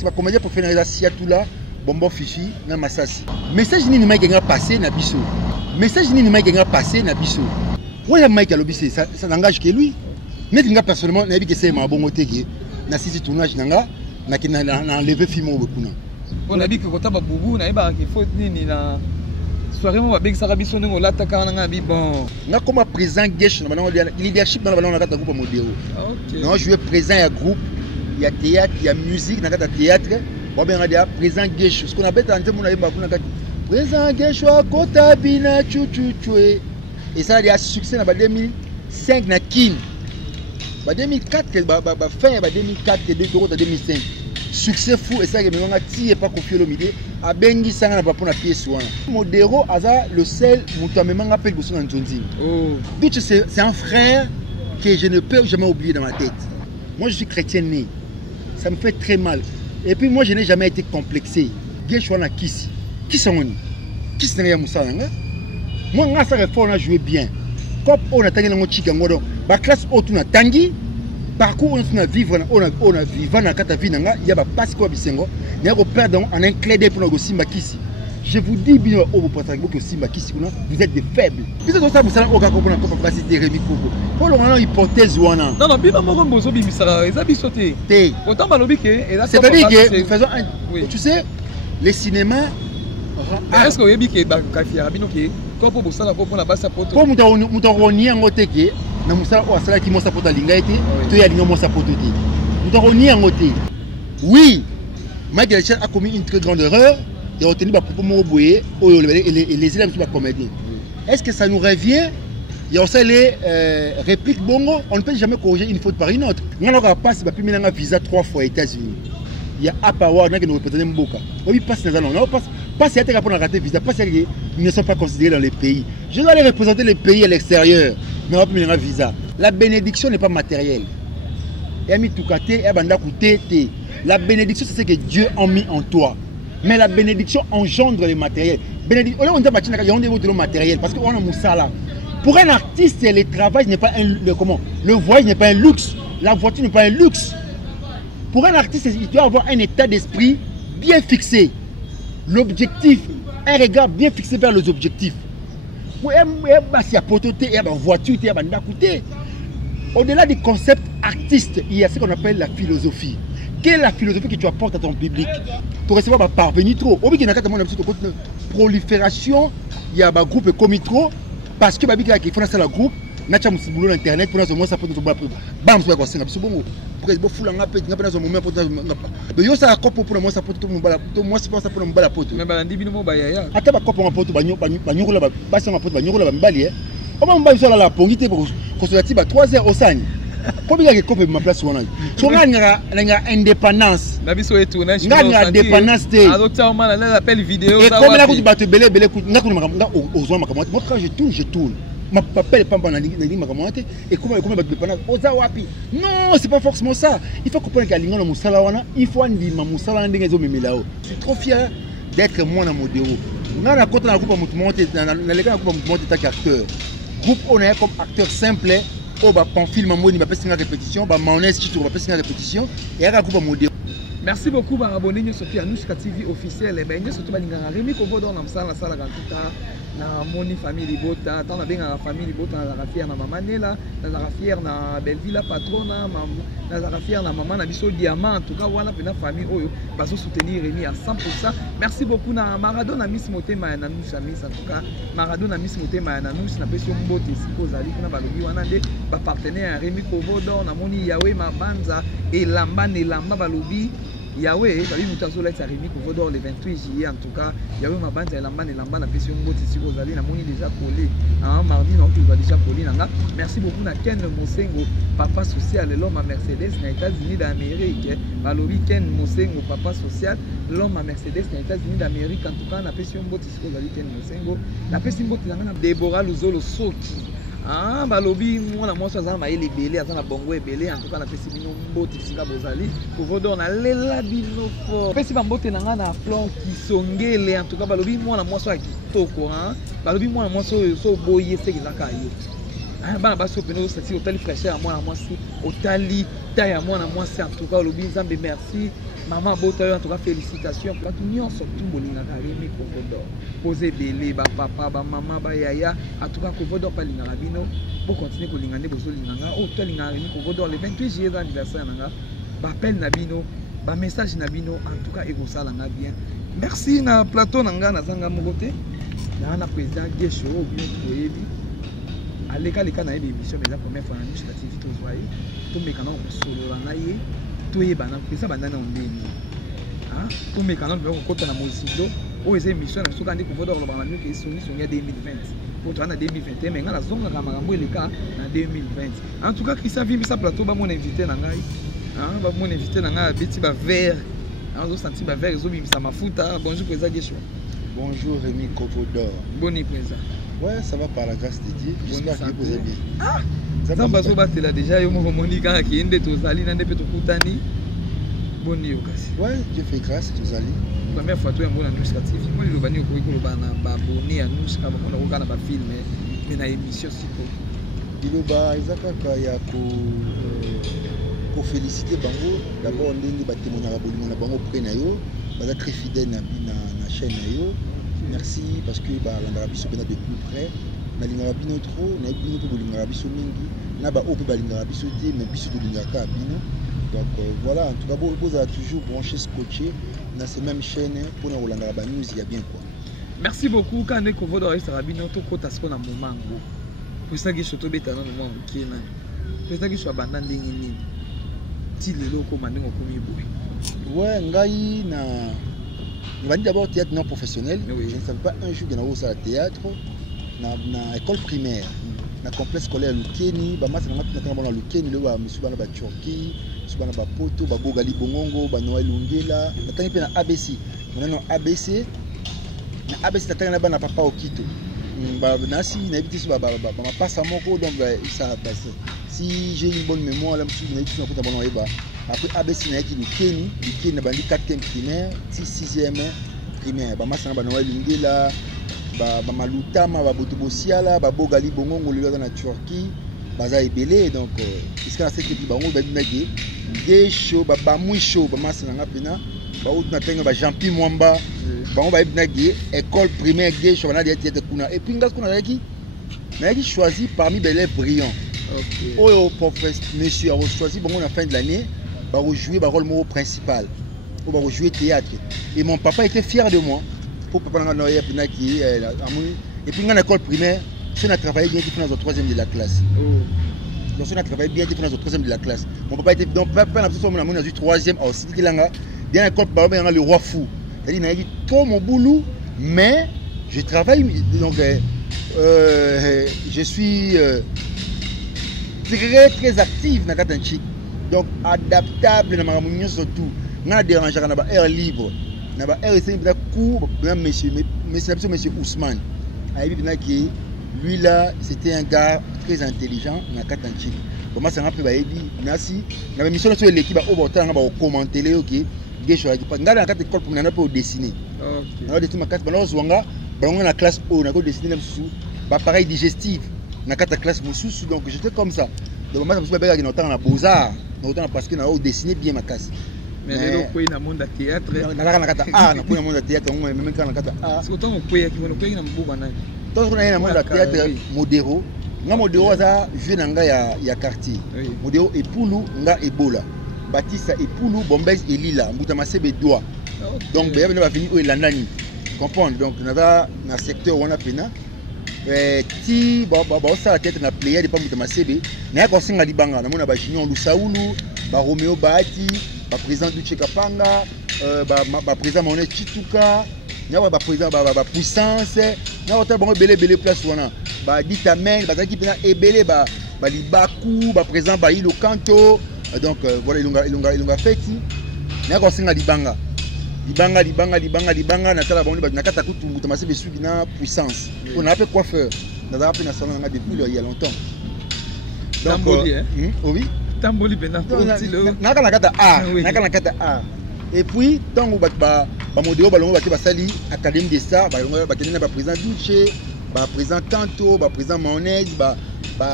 c'est pas comédien professionnel Siatula Bombo Fifi na Masasi message ni mai nga passé na biso message ni mai nga passé na biso ouais Mike alobisi ça n'engage que lui net nga personnellement na bi que c'est ma bongo teke na sisi tournage nanga na kina na enlever film au kuna on a dit que kota ba bubu na iba ki faute nini na soirée mo ba big saka biso ngo lata kana nga bi bon nga comme président Gesh na bango leadership na bango na kata groupe modéro OK non jouer présent ya groupe il y a théâtre il y a musique na kata théâtre bon ben regarde présent Gesh ce qu'on appelle dans mon aïba kuna kata présent Gesh wa kota bina chuchuchwe et ça il y a succès na 2005 na kin ba 2004 ba fin ba 2004 et 2005 succès fou et ça que maintenant ti pas confié le midi a bengi sanga na papa na pièce wana modéro aza le seul mutamema appelle bosso na nzondi oh bitch c'est un frère que je ne peux jamais oublier dans ma tête. Moi je suis chrétien né, ça me fait très mal et puis moi je n'ai jamais été complexé Gesh wana kisi kisangoni kisi na musala nga moi nga ça réforme a joué bien cop on a tangi na chika ngodo ba classe auto na tangi parcours on a vivre on a vivre na kata vie nanga ya ba passe ko bisengo na ko perdre en un clé de pour go simba kisi je vous dis bien au patron que simba kisi kuna vous êtes des faibles vous êtes ça musala oka ko na ko pas citer Rémi Kobo pour le moment hypothèse wana non biba moko mbozo bimisara ezabi sauté té autant balobi que c'est-à-dire que nous faisons un oui. Tu sais les cinémas est-ce que yebi ke ba kafia bino ke ko po bosala ko na basa poto ko mutaroni ngo teke na musala o asala ki mo sapota linga ete to ya linga mo sapoto te mutaroni ngo te oui Michael Chan a commis une très grande erreur et a retenu ba propos mo boye et les élèves sur la comédie. Est-ce que ça nous revient? Il y a aussi les répliques bongo, on ne peut jamais corriger une faute par une autre. On a passé ba pimi na visa 3 fois aux États-Unis. Il y a Apawa qui nous représente Mboka. Oui, passe dans non passe à terre pour rater visa, passe ils ne sont pas considérés dans les pays. Je dois aller représenter les pays à l'extérieur. Mais on va visa. La bénédiction n'est pas matérielle. La bénédiction c'est ce que Dieu a mis en toi. Mais la bénédiction engendre le matériel. Bénédiction, on dit le matériel parce qu'on a Moussala. Pour un artiste, le travail n'est pas le voyage n'est pas un luxe. La voiture n'est pas un luxe. Pour un artiste, il doit avoir un état d'esprit bien fixé. L'objectif, un regard bien fixé vers les objectifs. Au-delà du concept artiste, il y a ce qu'on appelle la philosophie. Quelle est la philosophie que tu apportes à ton public pour recevoir parvenir trop? Il y a une prolifération, il y a un groupe comme trop parce que il faut faire le groupe. Nacha musibulo na internet pour nous ça peut bam so ko singa bisubongo pour que fula nga pete nga pena so moment pour de yo ça kopo pour moi ça peut tout mbala to moi c'est pas ça pour mbala poto mais bala ndibino mo baya ya ata ba kopo nga poto banyokola ba singa poto banyokola ba mbali o ba mbali so la pongite pour ko so lati ba 3 heures au sani pour bien que kopo ma place wana so nga indépendance na biso etu na nga indépendance te adopta ma la appel vidéo ça comme la ko ba te belé nga ko makamda ozwa makamwa moi quand je tourne ma papa est pas bon et comment non c'est pas forcément ça il faut comprendre qu'il y a un musala wana il faut andi ma musala ndenge zo memilao je suis trop fier d'être moi na modéro na na kota na groupe monter na les gars groupe monter ta acteur groupe on est comme acteur simple au ba film moni ba pesa répétition ba mayonnaise qui ba pesa répétition et un groupe modéro. Merci beaucoup ba abonné nous sur Anoushka TV officiel et ben nous surtout ba linganga Rémi Kobo dans la sala gantuka na moni famille libota tant na benga famille libota na la fière na maman Nela na la fière na Belleville patrona na la fière na maman na biso diamant en tout cas voilà pena famille oyo bazo soutenir Rémi à 100%. Merci beaucoup na Maradona Miss Motema na nous Miss en tout cas Maradona Miss Motema na nous na peso mbote siko zali kuna balobi wana nde ba partenaire Rémi Kobo dans na moni Yahweh Mabanza et lamba balobi Yahweh, ça veut dire que là, Rémi Kobo le 28 juillet en tout cas. Yahweh ma bande et lamba na pression mbote si vous allez na moni déjà collé. Mardi non tu vas déjà collé nanga. Merci beaucoup na Ken Mosengo papa social l'homme à Mercedes na États-Unis d'Amérique. Balobi Ken Mosengo papa social l'homme à Mercedes na États-Unis d'Amérique en tout cas na pression mbote si vous allez Ken Mosengo. La pression mbote nanga Deborah Luzolo Soki. Balobi mwana mwasi azana mayele ebele azana bongo ebele en tout cas na pesi bino mbote sika bozali kovodo na lela bino fo pesi ba mbote nanga na flon kisongele en tout cas balobi mwana mwasi ya kitoko balobi mwana mwasi oyo so boye sekizaka yo bana baso peno sati otali fraîcheur ya mwana mwasi otali ta ya mwana mwasi en tout cas balobi nzambe merci Maman Bota, en tout cas, félicitations. Pour tout le monde, surtout, Bolingaka, Rémi Kovodor. Posez Bélé, papa, maman, yaya. En tout cas, Kovodor, pas Lingarabino. Pour continuer, Kolingane, Bozo Linganga. Oh, toi, Lingarabino, Kovodor, le 28 juillet d'anniversaire, appel Nabino, message Nabino, en tout cas, et ça, bien. Merci, na plateau, Nanga, Nazanga Mogote. Na président Gesho, bien, Koyebi. Allez, quand les canaux d'émission, mais la première fois, nous, la activité aux voyez. Tous mes canaux solo, Langaye. Tout est banal, ça banane en ligne. Hein? Tous mes canaux, on compte dans la musique. Oh, les émissions, on se dit qu'on va dans le banane qui sont en 2020. Pour toi, en 2021, mais dans la zone, on a les cas en 2020. En tout cas, Christian Vim, ça plateau, mon invité, mon invité, Betty Vert. On a senti Vert, ça m'a foutu. Bonjour, président Gesho. Bonjour, Rémi Kovodor. Bonne président. Ouais, ça va par la grâce de Dieu. J'espère que vous allez bien. Ah! Ça va pas là déjà, yo mo monika qui ende tozali na ndepe tokutani. Boni okasi. Ouais, Dieu fait grâce tozali. Première fois toi mbona nous skatif. Moi le bani ko bana ba boni à nous ska ba ko na ba film mais na émission siko. Biloba izaka ya ko féliciter bango d'abord ndenge ba témoigner bolingo na bango près na yo, ba très fidèle na chaîne na yo. Merci parce que ba la biso bena de plus près. Na lingaka bino trop, na bino to lingaka biso mingi, na ba ope ba lingaka biso te, mais biso to lingaka bino. Donc voilà, en tout cas vous avez toujours branché scotché dans ces mêmes chaînes pour nous lingaka ba news, il y a bien quoi. Merci beaucoup quand on voit dans restaurant bino to kota ce qu'on a moment ngo. Pour ça que je te beta na moment qui na. Pour ça que je abandonne ndingi. Ti lelo ko mandingo ko miboui. Ouais, ngai na on va d'abord théâtre non professionnel. Oui. Je ne savais pas un jour que dans au théâtre. Na école primaire na complexe scolaire Lukeni ba masa na na Lukeni le ba monsieur bana ba Turquie monsieur bana ba poto ba bogali bongongo ba Noël Lungela na tangi pe na ABC na ABC tatanga na bana papa Okito ba nasi na ebiti ba passa moko donc ça passe si j'ai une bonne mémoire là monsieur na ebiti na kota bana eba après ABC na yaki Lukeni na bandi 4e primaire 6e primaire ba masa na ba Noël Lungela ba malutama ba botobosiala ba bogali bongongo lelo na Turquie baza ebele donc iska na cette bango ba binage gesho ba mwisho ba masanga pena ba utna tenga ba Jean-Pierre Mwamba bango ba binage école primaire gesho bana dia tete kuna et puis ngas kuna yaki choisi parmi les élèves brillants. OK. Oh professeur monsieur a choisi bango na fin de l'année ba rejouer ba rôle mo principal ou ba rejouer théâtre et mon papa était fier de moi. Pour papa n'a pas qui et puis dans l'école primaire si on a travaillé bien qui fait dans le 3e de la classe. Donc on a travaillé bien qui fait dans le 3e de la classe. Mon papa était donc papa n'a pas son mon 3e aussi qui langa dans l'école papa le roi fou. C'est-à-dire il a dit trop mon boulot mais je travaille donc je suis très actif dans Katanchi. Donc adaptable dans ma réunion surtout. n'a dérangé na ba air libre na ba air c'est bien court même monsieur Ousmane aïbi bina qui lui là c'était un gars très intelligent na Katanchi comment ça m'a fait ba ebi nasi na mission sur l'équipe ba obotanga ba commenter les OK gesho ya pas ngala na kata école pour na pas dessiner OK na dessiner ma carte ba zwanga ba na classe O na ko dessiner sous ba pareil digestif na kata classe mususu donc j'étais comme ça donc moi ça me suis pas dans na beaux-arts autant parce que na dessiner bien ma casse mais lelo ko ina monde théâtre na kata a na ko ina monde théâtre moi même quand na kata a c'est autant ko ya ki ko ina mbuba na to ko na monde théâtre modéro nga modéro za jeu na nga ya quartier modéro epulu nga ebola Batista epulu bombez elila mbuta masebe doa donc be ba venir o elandani comprendre donc na secteur wana pena ti ba osala tête na player de pas mbuta masebe na ko singa libanga na mona ba junior lusaulu ba Romeo Bahati ba président du Chekapanga ba président Monet Chituka na ba président ba puissance na hôtel bango belé place wana ba ditamen ba ki pena ebele ba libaku ba président ba ilo kanto donc voilà ilunga feti na ko singa libanga na tala bango na kata kutumbu masebe sugi na puissance on a fait coiffeur na pe na salon na depuis il y a longtemps donc oui Tamboli bena nakata a et puis tango ba modéo balongo ba sali académie des stars ba tenena ba président Duche ba président Kanto ba président Monez ba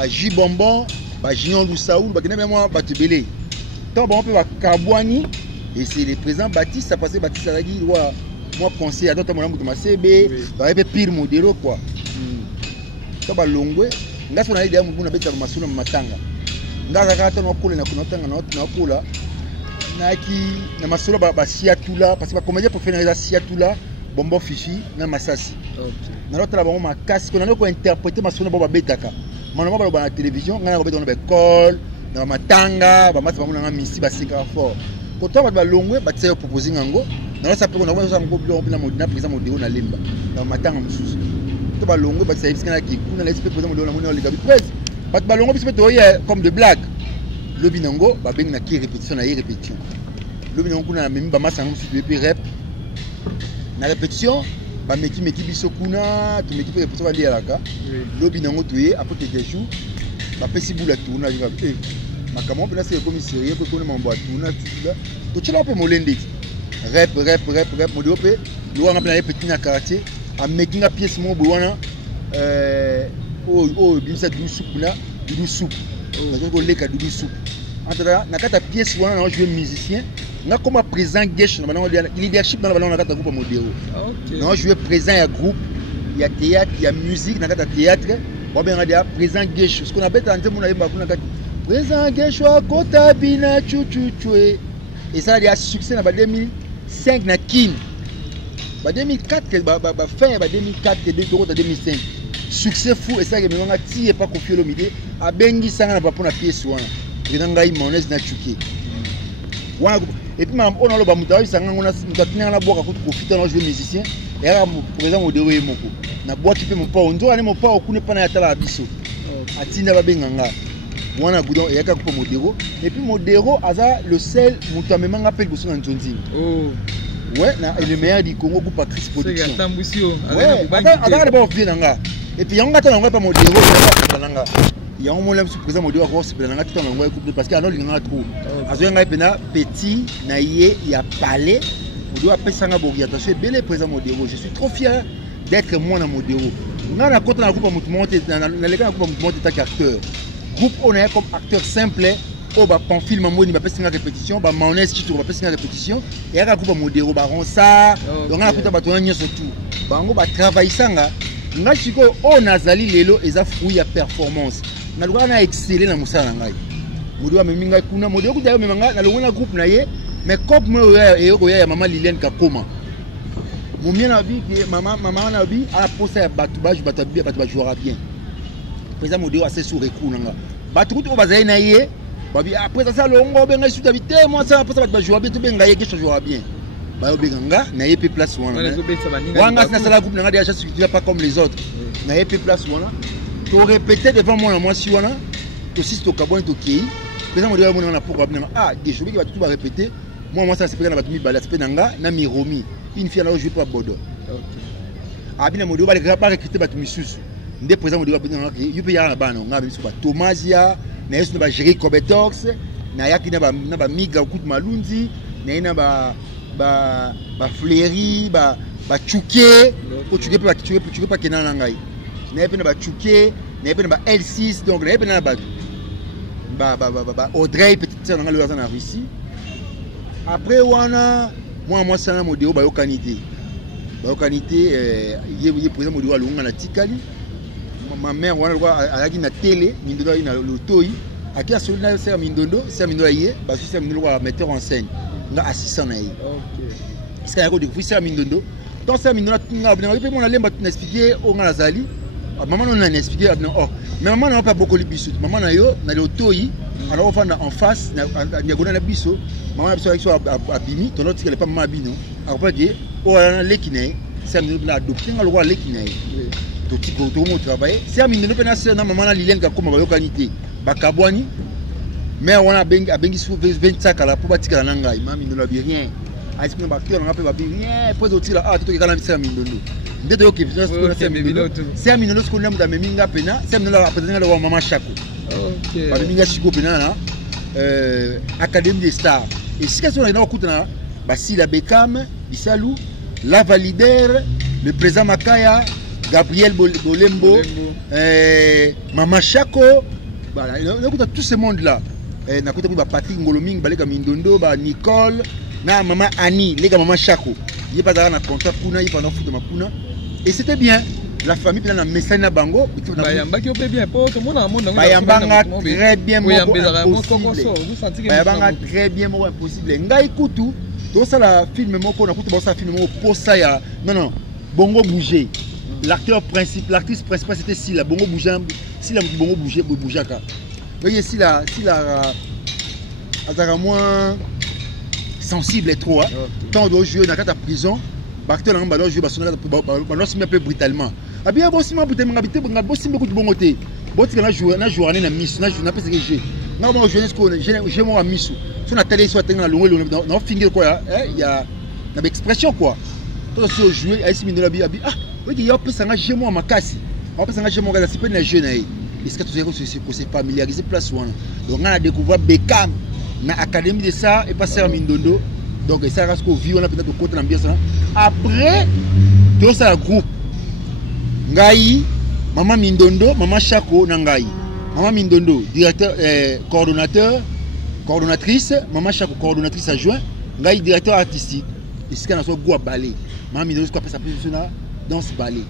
Jibonbon ba Junior Lusaoul ba tenena moi ba tebele tant bon pe ba Kabwani Et c'est le président Baptiste, ça passé Baptiste a dit, moi conseiller à d'autres moments de ma CB, bah il pire modèle quoi. Ça va longwe, nga sona idée mu na beta masuna matanga. Nga kaka no kula na kunotanga na kula. Na ki na masolo ba siatula parce que ba comédien pour faire siatula bombo fifi na masasi. Na l'autre ba ma casse qu'on a ko interpréter masolo ba betaka. Manoma ba na télévision, nga na ko beta na école, na matanga, ba matsa ba na misi ba sika fort. Pourtant ba longwe ba tsayo proposer ngango. Na ça peut on a ça ngo bio na modina président modéo na lemba. Na matanga mususu. To ba longwe ba tsayo skana ki kuna la espèce président modéo na mona le gabi presse. Ba longwe bi se comme de blague. Le binango ba bengi na ki répétition na répétition. Le binango kuna na memi ba masa mususu depuis rep. Na répétition ba meki biso kuna tu meki répétition ba lialaka. Le binango tué après quelques jours ba pesi boula tourna je vais makamon pena c'est comme sérieux ko ko na mbo tourna tout là. To tshela pe molende. Rep modéo pe lo nga pena répétition na quartier a meki nga pièce mo bowana bimsa du soupe là du soupe. Na ko leka du soupe. Antara na kata pièce wana na jouer musicien nga comme présent gesh na banana leadership dans la banana kata groupe modéo. OK. Na jouer présent ya groupe, il y a théâtre, il y a musique na kata théâtre. Bon ben on a présent gesh ce qu'on appelle dans le monde na kuna kata présent gesh wa kota bina chuchuchwe. Et ça il y a succès na 2005 na Kin. Ba 2004 ba fin ba 2004 et 2005. Succès fou et ça que maintenant ti pas confié l'omidé a bengi sanga na papa na pièce wana. Président ngai mayonnaise na chuke. Wana et puis on a le ba mutawi sanga ngona mutatina na boka ko profiter na jouer musicien et là président modéo e moko. Na boîte pe mon pa onzo ani mon pa okune pa na yatala biso. Atinda ba benganga. Wana goudon et aka ko modéo et puis modéo aza le seul mutamema nga pe boso na nzonzi. Oh. Ouais, na le meilleur du Congo pour Patrice Production. C'est Tambusio. Ouais, attends pas officier nanga. Et puis on attend on pas modéo nanga. Il y a un moment où président modéo encore c'est nanga tout en couple parce qu'il y a non trop. Azo nga pena petit na yé il y a palais. Modéo a pesa nga boriatation belé président modéo. Je suis trop fier d'être moi na modéo. Nga na kota na groupe monter na le gars groupe monter ta acteur. Groupe on est comme acteur simple. Oh bah pan film moni ba pesa nga répétition ba mayonnaise qui tourne ba pesa nga répétition et aka groupe modéo ba ronsa donc na kuta ba to nyo surtout bango ba travailler sanga nga chiko o nazali lelo eza fruit ya performance na luka na exceller na musala ngai modéo amemi ngai kuna modéo ku dayo memanga na longona groupe na ye mais comme moi ya maman Liliane Kakoma mon mien na vie que maman na vie a posé ya batu ba jouera bien président modéo assez sur recours nanga batu ku to bazai na ye babi après ça longo benga suta vite moi ça après ça va jouer bien tout benga yeke jouera bien ba yo benga na yepe place wana wanga na sala groupe na déjà structuré pas comme les autres na yepe place wana to répéter devant moi si wana to si to kabon to ki président modéo mo na pourquoi bien des choses qui va tout va répéter moi ça c'est président na batumi bala c'est nanga na miromi une fille là jouer pas bodo OK abina modéo ba recruter batumi susu ndé président modéo ba nanga yupe ya na bana nga biso ba Thomasia na yesu ba gérer Cobetox na yaki na ba miga coup de malunzi na ina ba fleuri ba chuke ko chuke pa kenana ngai na yepe na ba chuke na yepe na ba L6 donc na yepe na ba Audrey petite sœur na le na Russie après wana moi ça na modéo ba yokanité yé président modéo alunga na tikali ma mère wana kwa alaki na télé mindondo ina lotoi aki asolina c'est mindondo yé ba c'est mindondo kwa metteur en scène nga assistant na yé OK est-ce que découvrir c'est mindondo donc c'est mindondo nga pe mon alemba tu n'expliquer o nga lazali maman on a expliqué oh mais maman n'a pas beaucoup libiso maman na yo na lotoi alors on va en face na diagonale na biso maman biso avec so abimi ton autre qu'elle pas maman bino après dire oh na lekine c'est mindondo na adopter nga lwa lekine to tiko to mo travailler c'est mindondo pe na c'est na maman na Liliane Kakoma ba yokanité ba kabwani mais on a bengi sou 25 à la pour batika na ngai mami mindondo la bien a ce qu'on va faire on a pas bien pour autre là to kana c'est mindondo ndé to ki c'est mindondo ce qu'on aime dans meminga pena c'est mindondo la président la maman Chako OK ba meminga chiko pena na académie des stars et si question na okutana Basila Bekam Bisalou la Validaire le président Makaya Gabriel Bolembo Maman Chako voilà on écoute tout ce monde là na kuta ba Patrick Ngoloming baleka mindondo ba Nicole na maman Annie, les gars maman Chako. Il pas dans contrat kuna, il pas dans foot ma kuna. Et c'était bien. La famille puis dans message na bango. Bayamba qui opé bien pour tout le monde dans monde. Bayamba très bien Bayamba très bien mo impossible. Ngai kutu, to ça la film moko na kutu ba ça film moko pour ça ya. Non, bongo bouger. L'acteur principal, l'actrice principale c'était Sila, bongo bouger, Sila bongo bouger, boujaka. Voyez Sila azara moins sensible et trop. Tant de jouer dans la prison, l'acteur n'a pas joué parce qu'on a peu brutalement. Ah bien bon si ma brutalement habité, bon si beaucoup de bon côté. Bon tu as joué na miss, na pas ce que j'ai. Na moi jeunesse ko j'ai moi miss. Si on a télé soit dans longue na finger quoi, il y a une expression quoi. Toi si jouer à Simi de la bien ah, oui il y a peu ça j'ai moi makasi. On peut s'engager mon gars c'est pas une jeune est-ce que tu c'est familiarisé place one. Donc on a découvert Beckham na académie de ça et passer à Mindondo. Donc ça reste qu'on vit on a peut-être côté l'ambiance là. Après tout ça groupe Ngai maman Mindondo, maman Chako na Ngai. Maman Mindondo directeur coordonnatrice, maman Chako coordonnatrice adjoint, Ngai directeur artistique. Ici qu'on a soit goût à ballet. Maman Mindondo quoi ça position là danse ballet.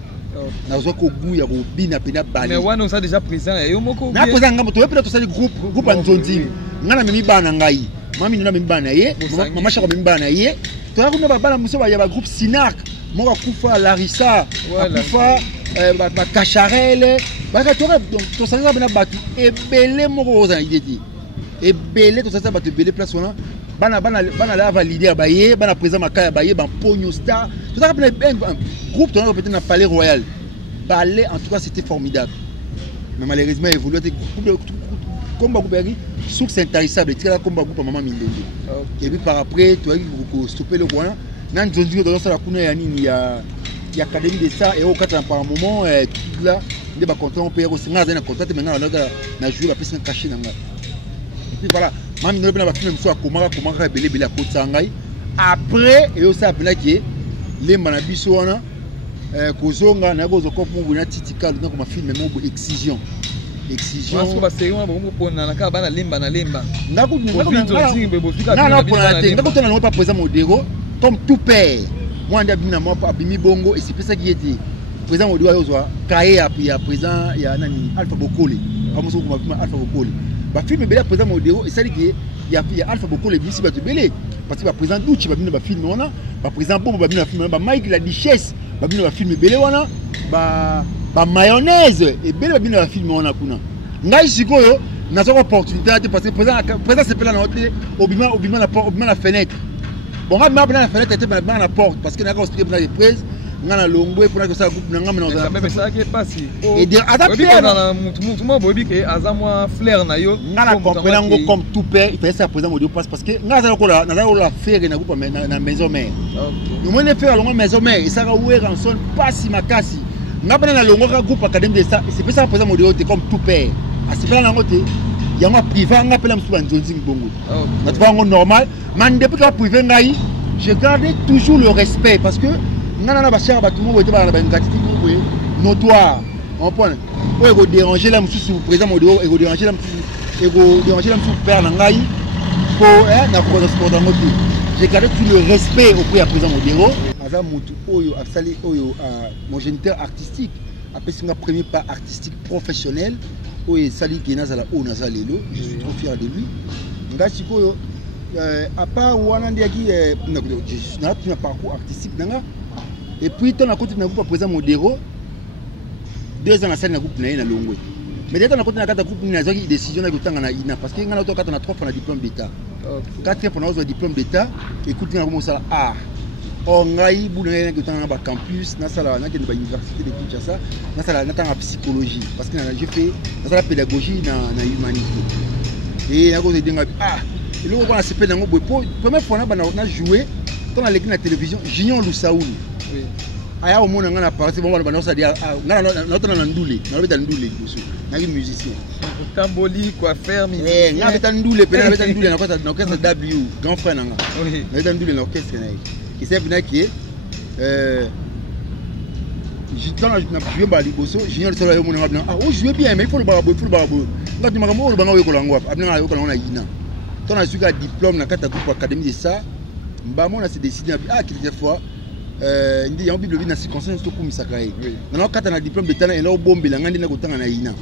Na zo ko goût ya ko bina pena ballet. Mais ouais on ça déjà présent et yo moko. Na présent ngam to peut-être ça groupe en zonzi. Ngana memi bana Ngai. Mami nina memi bana ye, maman Chako memi bana ye. To ya ko na bana muso ba ya ba groupe Sinac. Moi kufa Larissa, kufa ba Kacharel, ba ka donc to ça bana batu e belé moko za ideti. E belé to ça batu belé place wana. Bana la valider ba ye, bana présent makaya ba ye ban Pogno Star. To ça bana groupe to na peut-être na Palais Royal. Ballet en tout cas c'était formidable. Mais malheureusement évolué combat groupe souk c'est intarissable, tu là combat groupe maman Mindondo. Et puis par après tu as stopper le coin. Nan zonzi dans ça la kuna ya nini ya académie de ça et au quatre par moment tout là des ba contrat on paye au singa na contrat maintenant na jouer la personne cachée na nga. Et puis voilà, mam no ba film so akoma belé à côté sangai. Après et au ça bela qui les manabiso wana kozonga na gozo ko pour na titika donc ma film mo excision. Parce que c'est un bon pour na ka bana lemba na lemba. Na ko non pour na pas présent modéro. Comme tout père, moi on a bien moi Abimi Bongo et c'est ça qui était présent au doigt Kaé à présent il y a Alpha Bokole comme ça on va Alpha Bokole ba film belé présent modéro et ça dit que il y a Alpha Bokole ici ba belé parce que ba présent Douchi ba bien ba film on a ba présent Bobo ba bien film ba Mike la Duchesse ba bien ba film belé wana ba mayonnaise et belé ba bien ba film on a kuna ngai sikoyo na so opportunité parce que présent c'est pas là obima la fenêtre. Bon, on a la fenêtre était dans la porte parce que n'a pas expliqué pour la prise, on a longé pour que ça coupe dans la même ça qui est passé. Et dire adapter dans tout bobi que azamwa flair na yo. On a comprendre comme tout père, il fait ça présent au parce que n'a la faire na groupe na maison mère. OK. Nous on faire la maison mère et ça va ouvrir en son pas si makasi. N'a pas na longo groupe académie de ça, c'est pas ça présent au comme tout père. À c'est pas na côté. Il y a un privé, on appelle un Nzonzi Bongo. Notre fois normal, mais depuis que privé ngai, je garde toujours le respect parce que nana ba cher ba tout le monde était ba ngati notoire. On prend. O ego déranger là monsieur présent modéro, ego déranger là père ngai pour na projet sport dans moto. J'ai gardé tout le respect auprès à présent modéro. Aza mutu oyo afsali oyo mon géniteur artistique. Après c'est un premier pas artistique professionnel. Oui, Sali Kenazala O Nazalelo, je suis trop fier de lui. Ngachiko, à part Wanandia qui est un parcours artistique, et puis ton côté de groupe présent Modéro, 2 ans à scène groupe na Longwe. Mais dès qu'on a côté de groupe na zaki décision na gutanga na ina parce que ngana to 4 na 3 pour le diplôme d'état. 4 pour le diplôme d'état, écoute na comment ça on ngai boulé que dans ba campus na sala na ba université de Kinshasa na sala na tanga psychologie parce que j'ai fait na sala pédagogie na humanité et na cause denga et le on a CP nango boy première fois na jouer dans la télévision Junior Lusaoul oui aya au monde ngana parti bon ba na ça dia ngana na ndule na beta ndule bosu na ki musicien tamboli coiffeur mi na beta ndule pe na beta ndule na orchestre W grand frère nanga oui na beta ndule na orchestre na qui c'est bien qui dans la joué ba liboso junior solo yo mona ngabna ah o jouer bien mais il faut le barabo ngati makamo le banga yo kolangwa abna yo kolangwa na yina ton a suka diplôme na kata groupe académie de ça mbamo na se décider ah quelquefois ndi ya bible na circonstance to kumisaka ye na kata na diplôme d'état na obombela ngandi na kotanga na ina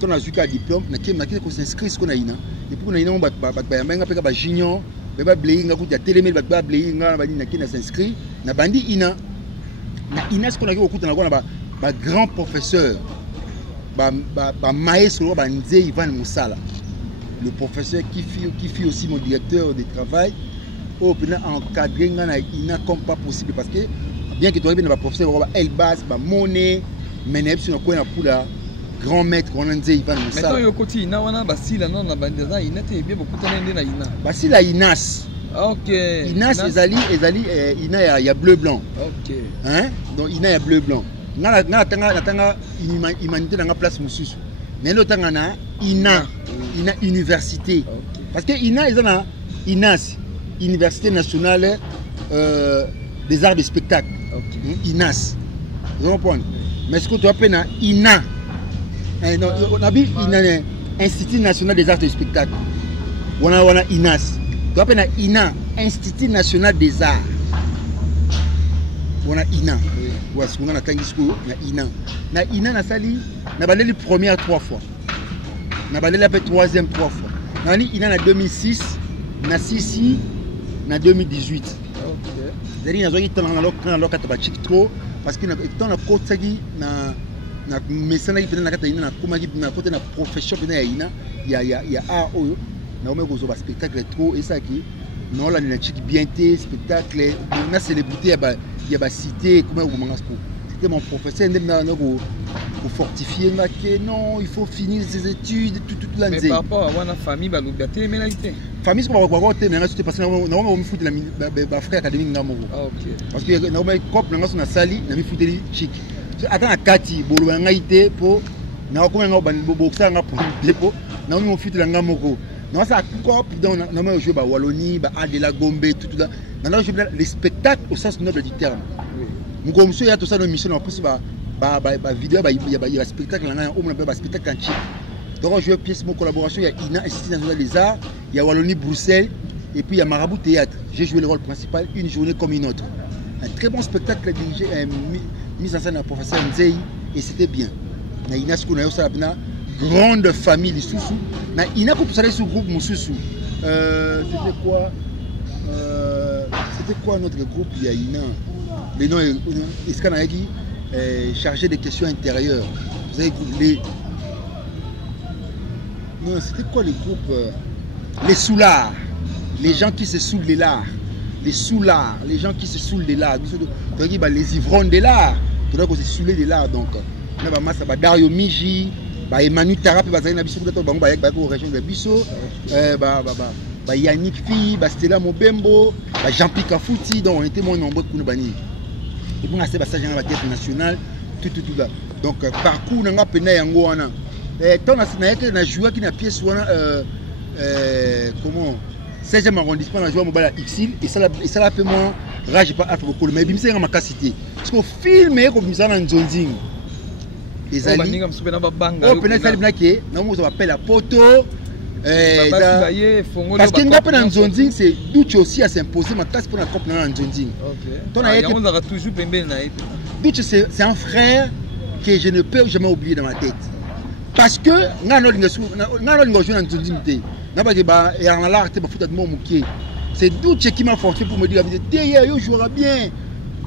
to na zuka diplôme na kema ko s'inscrire ko na ina et puis na ina ba yamba peka ba junior ba bléinga ko ya télémel ba bléinga ba na kina s'inscrire na bandi ina na ina ce qu'on a ko na ba grand professeur ba maestro ba nze Ivan Moussala le professeur qui fut aussi mon directeur de travail au peut encadrer na ina comme pas possible parce que bien que tu aies un professeur ba Elbas ba Monet mais n'est pas quoi na pour la grand maître on a nze Ivan Moussala maintenant yo koti ina wana basila non na bandaza ina te bien beaucoup tane na ina basila Inas. OK. Inas ezali ina ya bleu blanc. OK. Hein? Donc ina ya bleu blanc. Na tanga humanité dans la place mususu. Mais no tanga na ina université. Okay. Parce que ina ezana Inas Université nationale des arts de spectacle. Okay. Inas. Vous comprenez? Mais ce que tu appelles na ina on a dit Institut national des arts de spectacle. On a Inas. Tu appelles na ina Institut national des arts. On a ina. Ouais, ce qu'on a tangi na ina. Na ina na sali na baleli première 3 fois. Na baleli après troisième 3 fois. Na ni ina na 2006, na sisi na 2018. OK. Zali na zoki tanga na lokata ba chik trop parce que na temps na kotagi na mesana ki na kata ina na komaki na côté na profession na ina ya a oyo na ome ko zo ba spectacle trop et ça qui non là na chik bien té spectacle na célébrité ya ba cité comment vous manga sport. C'était mon professeur na pour fortifier que non il faut finir ses études toute l'année. Mais par rapport à la famille ba lobiaté mais làité. Famille ko ba ko té mais c'était parce que na on fout la frère académique ngamo. Ah OK. Parce que na on cop na na sali na mi fouteli chic. Attends à kati bolo nga ité po na ko nga ba boxa nga pour depo na on fout la ngamo. Non ça cop dans na ma jouer ba Wallonie ba Adela Gombe tout là. Maintenant je les spectacles au sens noble du terme. Oui. Mon comme ça il y a tout ça dans mission en plus ba vidéo il y a spectacle là on a ba spectacle en chic. Donc je pièce mon collaboration il y a INA Institut national des arts, il y a Wallonie Bruxelles et puis il y a Marabout Théâtre. J'ai joué le rôle principal une journée comme une autre. Un très bon spectacle dirigé mis en scène par professeur Nzei et c'était bien. Na INA ce qu'on a eu ça na grande famille Lisusu. Na INA ko ça sur groupe Mususu. C'était quoi notre groupe il y a INA. Les noms est-ce qu'on a dit chargé des questions intérieures. Vous avez les non, c'était quoi les groupes les soulards, les gens qui se saoulent de l'art. Les soulards, les gens qui se saoulent de l'art. Les ivrognes de l'art. Tu dois se saouler de l'art donc. On a Dario Miji, Emmanuel Tarap, région de Bisso, Yannick Fi, Stella Mobembo, Jean-Pierre Kafouti, donc on était moins nombreux pour nous bannir. Et puis on a fait passage à la tête nationale, tout là. Donc parcours, on a peine à Angoana. Tant on a joué qui na pièce comment 16e arrondissement on a joué mobile Xil et ça l'a fait moi rage pas afro beaucoup mais bimse ngama cité parce que film est comme ça dans Nzonzing les ali oh pena ça libna qui na mo ça appelle la poto parce que ngapa dans Nzonzing c'est Duche aussi à s'imposer ma classe pour la coupe dans Nzonzing. OK. On a toujours pembé na Duche c'est un frère que je ne peux jamais oublier dans ma tête. Parce que c'est Duche qui m'a forcé pour me dire je jouera bien.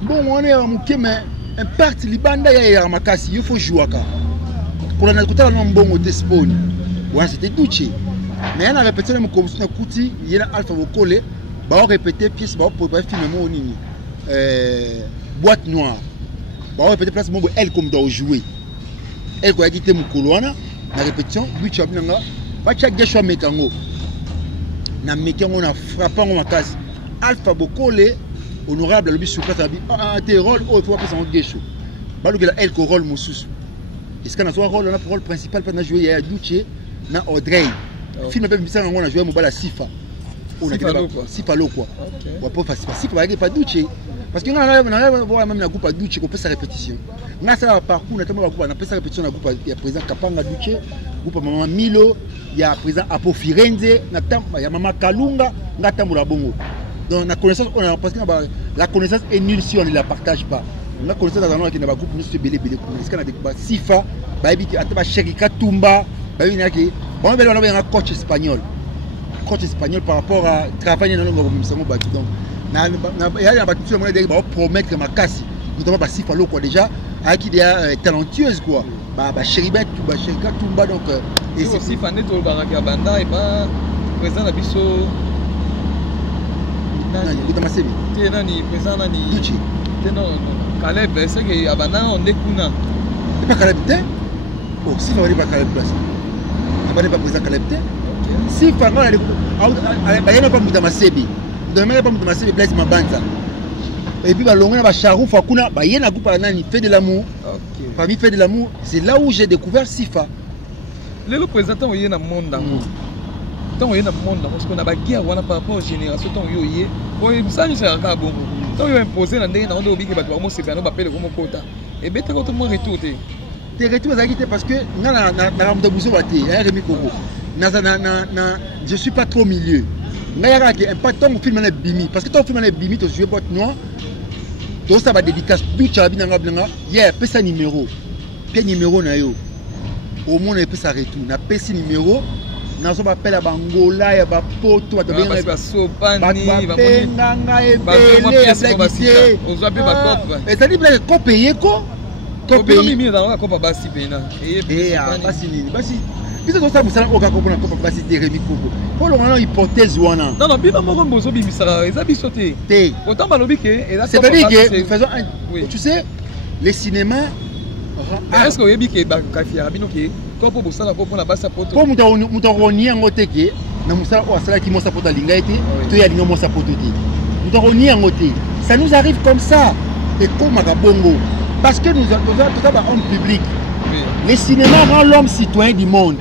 Bon, on est à Mouké, mais un parti Libanda, il faut jouer. Pour la côté, on a un bon spawn. Ouais, c'était Duche. Mais on a répété le mot comme si il y a Alpha Vocole, on répétait pièce pour filmer boîte noire. On répétait place elle comme doit jouer. Elle a quitté mon couloir, la répétition, lui tu as bien là, va chaque fois mécango. Na mécango on a frappé en ma case. Alpha Bokole, honorable le bis sur place, ah tes rôles, oh toi que ça en gâche. Balou que elle co rôle Moussous. Est-ce qu'on a soit rôle, on a pour rôle principal pour jouer il y a Duche, na Audrey. Film même ça on a joué mobile à Sifa. On a Sifa lo quoi. On pas facile, Sifa pas Duche. Parce que on a voir même la groupe à Duche qu'on fait sa répétition. On a ça parcours, notamment on a fait sa répétition dans groupe il y a présent Kapanga Duche, groupe maman Milo, il y a présent Apo Firenze, il y a maman Kalunga, ngata mula bongo. Donc la connaissance, parce que la connaissance est nulle si on ne la partage pas. La connaissance dans un groupe, nous sommes belé, Sifa, Sherika Tumba, on a un coach espagnol. Coach espagnol par rapport à travailler dans le groupe. Donc, il y a des promettre ma casse, notamment Sifa quoi déjà, qui est talentueuse quoi. Sherika Tumba donc. Et aussi Fané Tolbaraka Banda et pas présent à Bisso. Nani présent nani. Duchi. Non, Caleb, c'est que Abana on est kuna. C'est pas Caleb Té. Oh, si on n'est pas Caleb place. On n'est pas présent Caleb Té. Si par contre, il n'y a pas de Masebi. Il n'y a pas de Masebi place ma bande. Et puis l'ongana ba Charou Fakuna, il y a un groupe qui fait de l'amour. Famille fait de l'amour, c'est là où j'ai découvert Sifa. Les représentants il y a dans le monde tant il y a dans le monde parce qu'on a pas guerre par rapport aux générations tant il y a bon ça c'est un cas bon tant il y a imposé dans des on obi que ba moi c'est bien on appelle comme quota et bête quand moi retour te retour parce que na ramdabuso baté Rémi Kogo je suis pas trop milieu na ya pas tant au film na bimi parce que ton film na bimi to jouer boîte noire donc ça va dédicace tout ça bi na ngablenga hier pesa numéro na yo au monde peut s'arrêter na pesi numéro na so appelle à Bangola ya ba poto to bien ba sopani ba nganga e belé on va pas cop et ça dit ko payer ko payer mi dans la copa basi pena et basi ni basi biso to ça musala oka ko na copa basi de Rémi Kogo pour le moment hypothèse wana non biba moko bozo bimisara eza biso te autant balobi que et là c'est pas dit que faisons tu sais les cinémas est-ce que vous avez dit que Kafia Bino qui quand pour ça pour la base poto pour mutaroni ngote ke na musala o asala ki mosa poto linga été to ya linga mosa poto te mutaroni ngote ça nous arrive comme ça et comme bongo parce que nous tout ça homme public le cinéma rend l'homme citoyen du monde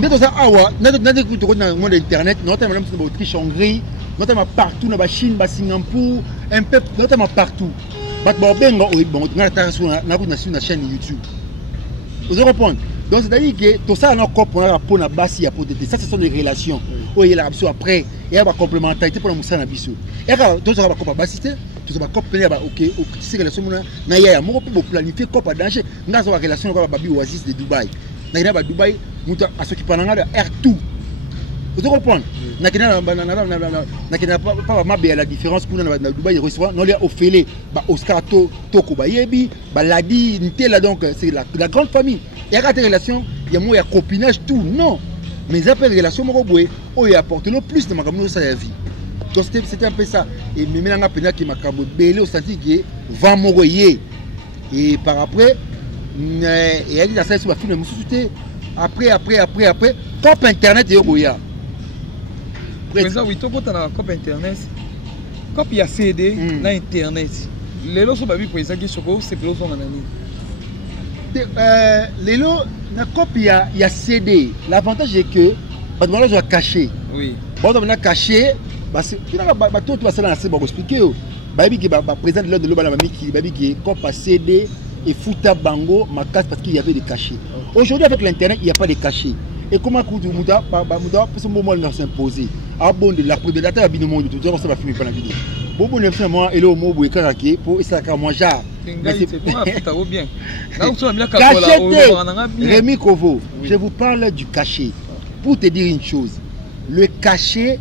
mais tout ça awa na le monde internet notamment en Autriche Hongrie notamment partout na Chine Singapour un peu notamment partout bon na chaîne YouTube vous répondre donc c'est-à-dire que tout ça on comprend pour la base ya potété ça ce sont des relations où il y a la après il y a la complémentarité pour la musa na biso et quand tout ça va comme basité tout ça va compléter OK c'est relation na ya mo pour planifier comme danger na ça relation avec babi Oasis de Dubaï na ina ba Dubaï muta asokipa na ngada R2 vous comprenez na pas ma la différence pour na Dubaï restaurant non les Ophélie ba Oscar Toko ba yebi ba Ladi Ntela donc c'est la grande famille il y a des relations il y a moi il y a copinage tout non mais après relation mo boé o y apporte le plus de makambo ça la vie donc c'était un peu ça et même nga pena ki makambo belé au senti que va moroyer et par après et elle a ça sur la film de société après top internet et boya présent oui toko ta na cop internet cop ya CD na internet lelo so babi présent ki soko c'est plus on anani lelo na cop ya CD l'avantage est que ba demande je cacher oui bon on a caché parce que ba tout va ça na c'est bon expliquer babi ki ba présent lelo de lo ba na mami ki babi ki cop CD et fouta bango ma casse parce qu'il y avait des cachets aujourd'hui avec l'internet il n'y a pas de cachets. Et comment Koudou Mouda, parce que moment là s'imposer. Ah bon de la prédateur habite monde tout ça va finir par la vidéo. Bon bon neuf moi et le mot boué karaké pour ça ka moi ja. C'est pour bien. Là on a bien Rémi Kogo, je vous parle du cachet. Pour te dire une chose, le cachet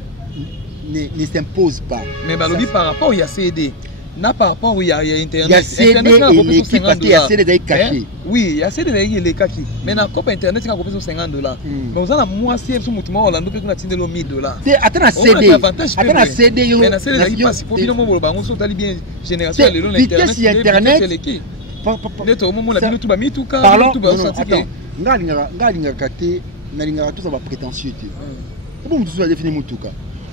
ne s'impose pas. Mais balobi par rapport il y a CD. Na par rapport où il y a internet. Il y a CD et l'équipe parce qu'il y a CD caché. Oui, il y a CD et les caché. Mais dans cop internet, c'est qu'on peut $50. Mais vous avez moi si sur mutumo Orlando peut qu'on a $10. Attends à CD. Attends à CD yo. Mais na CD il passe pour bien mo ba on so tali bien génération le long internet. Neto au moment la bino tout ba mi tout ka tout ba attends. Ngalinga kate na linga tout ça va prétentieux. Comment vous avez défini mutuka?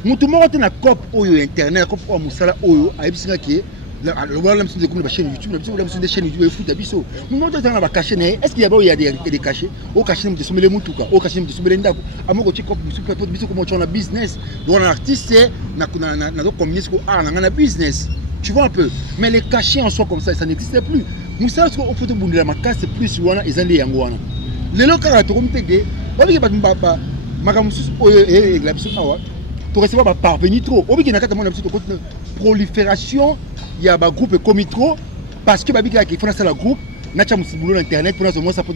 Mutu moko te na cop oyo internet cop o musala oyo ayebisinga ke le voilà même sur des chaînes YouTube même sur des chaînes YouTube foot abiso nous monte dans la caché est-ce qu'il y a des cachets au caché de sommer mutuka au caché de sommer ndako amoko ti cop biso peut biso comment tu as business donc un artiste na do communiquer ko ah na business tu vois un peu mais les cachets en soi comme ça n'existait plus musala ko photo bundela makase c'est plus wana ezande yango wana lelo kaka to komtege ba makamusu oyo la biso awa tu recevoir ba parvenir trop obiki na kata mona biso to prolifération il y a ba groupe comme trop parce que babika qui font ça la groupe na cha musibulo na internet pour nous ça pour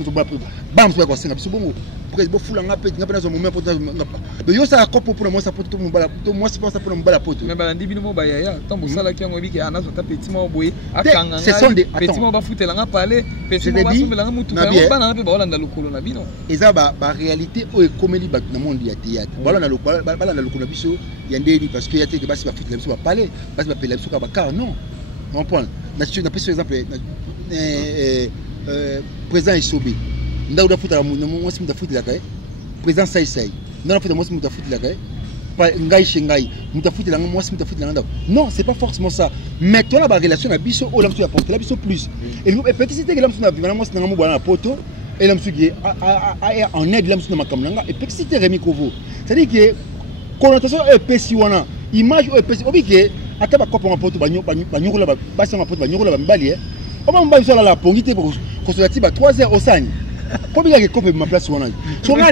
bam so ko senga biso bongo pour que fula nga pe nga pe na zo moment pour de yo ça kopo pour moi ça pour tout mbala to moi c'est pas ça pour mbala poto mais bala ndibino mo ba ya tambo sala ki ngo biki anazo ta petit mo boye akanga ce sont des petit mo ba futela nga pale petit mo ba fumbela nga mutu ba na pe ba olanda lokolo na bino eza ba réalité o ekomeli ba na monde ya théâtre bala na lokolo bala na lokolo biso ya ndeni parce que ya te ba si ba futela biso ba pale ba si ba pela biso ka ba car non on prend na par exemple président Isobe nda uda futa mo mwasi mutafuti kai président Sai nda futa mwasi mutafuti kai pa ngai shengai mutafuti la mwasi mutafuti la non c'est pas forcément ça mais toi la relation na biso o la mtu ya porter la biso plus et peut-être c'était que la mtu na vivre na mwasi na mo bwana poto et la mtu qui en aide la mtu na makamnanga et peut-être c'était Rémi Kovo c'est à dire que connotation epesi wana image epesi obike ata ba kopo poto banyokola ba sanga poto banyokola ba mbali on va mbali la pongité pour consulter ba 3 heures au sani pour bien que kopo ma place wana so nga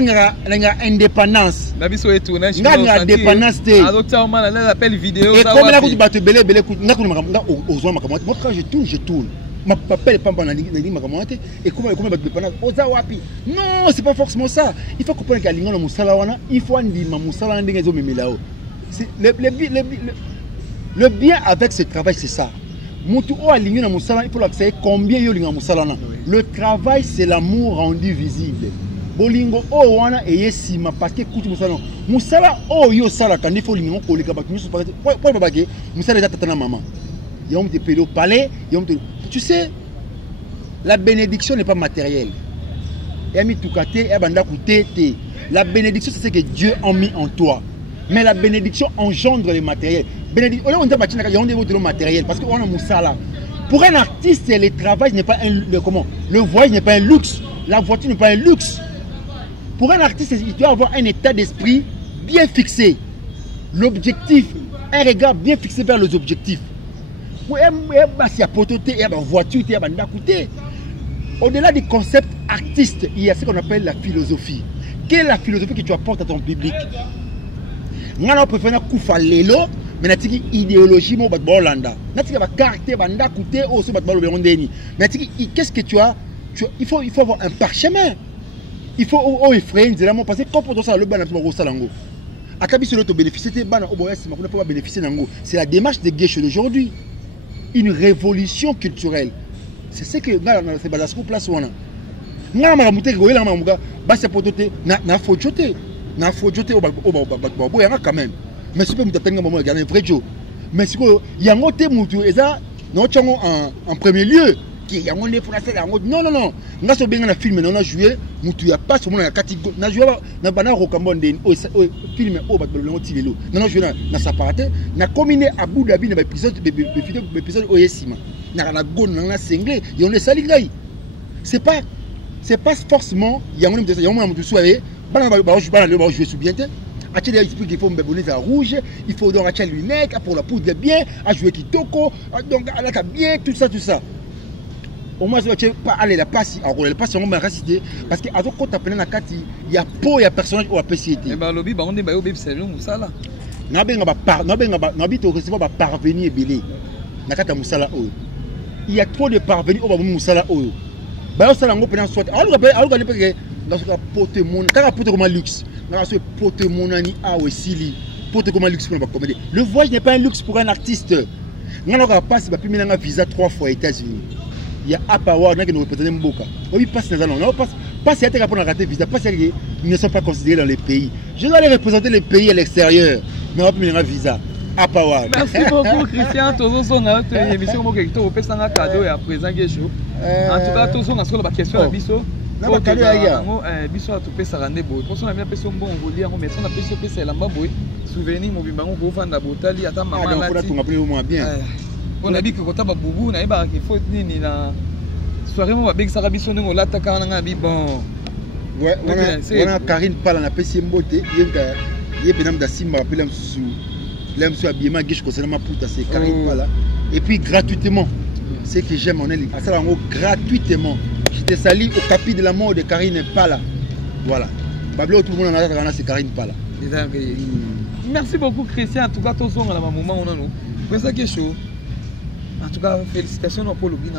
indépendance na biso etu na nga indépendance te adopta on mala l'appel vidéo ça comme là ko bato belé nga ko nga ozwa makamati moi quand je tourne ma papel pamba na ni makamati et comment bato dépendance oza wapi non c'est pas forcément ça il faut comprendre que linga na musala wana il faut andima musala ndenge zo memelao c'est le bien avec ce travail c'est ça. Mutu o aligné na musala il faut l'accepter combien yo linga musala na. Le travail c'est l'amour rendu visible. Bolingo o wana eyesima parce que kutu musala. Musala o yo sala quand il faut linga ko leka batu pas pour babake musala tata na maman. Yom te pelo palais, tu sais la bénédiction n'est pas matérielle. Emi tukate e banda kutete. La bénédiction c'est ce que Dieu a mis en toi. Mais la bénédiction engendre le matériel. Bénédiction, on dit le matériel parce qu'on a moussala. Pour un artiste, le travail n'est pas le voyage n'est pas un luxe. La voiture n'est pas un luxe. Pour un artiste, il doit avoir un état d'esprit bien fixé. L'objectif, un regard bien fixé vers les objectifs. Au-delà du concept artiste, il y a ce qu'on appelle la philosophie. Quelle est la philosophie que tu apportes à ton public? Ngana préfère kufa lelo mais natiki idéologie mo bat bolanda natiki ba caractère banda coûter au so bat balo berondeni natiki qu'est-ce que tu as il faut avoir un parchemin il faut au effrayer nzela parce que quand pour ça le bana to ko salango akabi sur l'auto bénéficier te bana oboyasi ma ko pas bénéficier nango c'est la démarche de Guécho d'aujourd'hui une révolution culturelle c'est ce que ngana c'est bala sco place wana ngana ma muteke ko yela ma muga ba se potote na fojote na fojote au boyanga quand même mais si peut me taper un moment regarder vrai Joe mais si quoi yango te mutu eza no chango en premier lieu qui yango ne français yango non nga so benga na film na jouer mutu ya pas sur mon na catégorie na jouer na bana rokambonden o film o bat bolongo tilelo na jouer na saparate na combiné Abu Dhabi na épisode oyesima na gon na single yone sali ngai c'est pas forcément yango mutu soyé je suis bien. Il explique qu'il faut me bonner à rouge, il faut donc acheter lunettes pour la poudre bien, à jouer kitoko, donc à la bien, tout ça. Au moins, je ne pas aller la passe, alors la passe, on va réciter parce que à ton côté, il y a peau, il y a personnage ou à PCT. Et bien, lobby, on est au c'est long, ça là. Parvenir belé. Il y a trop de parvenir au Moussala. Bah, ça l'a ngopé soit. Alors dans ce cas pote mon quand pote comme luxe dans ce pote mon ani a aussi pote comme luxe pour la comédie. Le voyage n'est pas un luxe pour un artiste. Ngana ka passe ba pimi nga visa 3 fois aux États-Unis. Il y a Apawa na qui nous représente Mboka. Oui passe dans non passe à pour rater visa passe ils ne sont pas considérés dans les pays. Je dois aller représenter les pays à l'extérieur. Mais on pimi nga visa Apawa. Merci beaucoup Christian Tozo songa émission mo ke to opesa nga cadeau ya présent Guécho. En tout cas Tozo na solo ba question na biso. Na bakalo ya biso atopesa rande boy pour ça na peso mbongo volia ngo mais ça na peso pesa lamba boy souvenir mo bimbango ko fanda botali ata mama na ti tunga plus moins bien on a dit que kota ba bubu na iba ki faut nini na soirée mo ba bexaka biso ngo lata kana nga bi bon ouais on a Karine Pala na pesi mbote yenga yepena mda simba pela msusu l'aime sur habillement Guécho concernant ma puta c'est Karine Pala et puis gratuitement c'est que j'aime on est à ça gratuitement. Je te salue au capi de la mort de Karine Pala. Voilà. Pablo, tout le monde en a c'est Karine Pala. merci beaucoup Christian. En tout cas, tous on a la moment on a nous. Pour ça que chaud. En tout cas, félicitations pour le bien,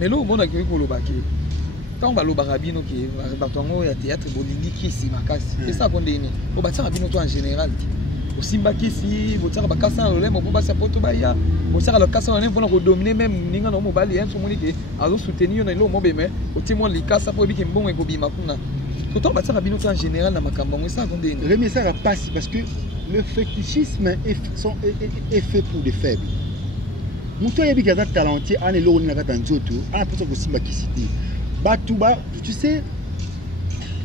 mais là, on a que pour le baquet. Quand on va le barabino qui est batongo, il y a théâtre bolingi qui si makasi. C'est ça qu'on dit. Au bâtiment rabino toi en général. Au simba qui si, au tira bakasa on l'aime, au boba sa poto baya, au tira le kasa on l'aime pour nous dominer même ninga no mobile et sur monique. Alors soutenir on est là au mobile, au témoin les kasa pour bien bon et kobi makuna. Quand on bâtiment rabino toi en général dans makambo, c'est ça qu'on dit. Rémi ça passe parce que le fétichisme est fait pour des faibles. Moutou yebi kaza talenté, ane lo na kata njoto, ana pesa ko simba kisiti. Batuba, tu sais,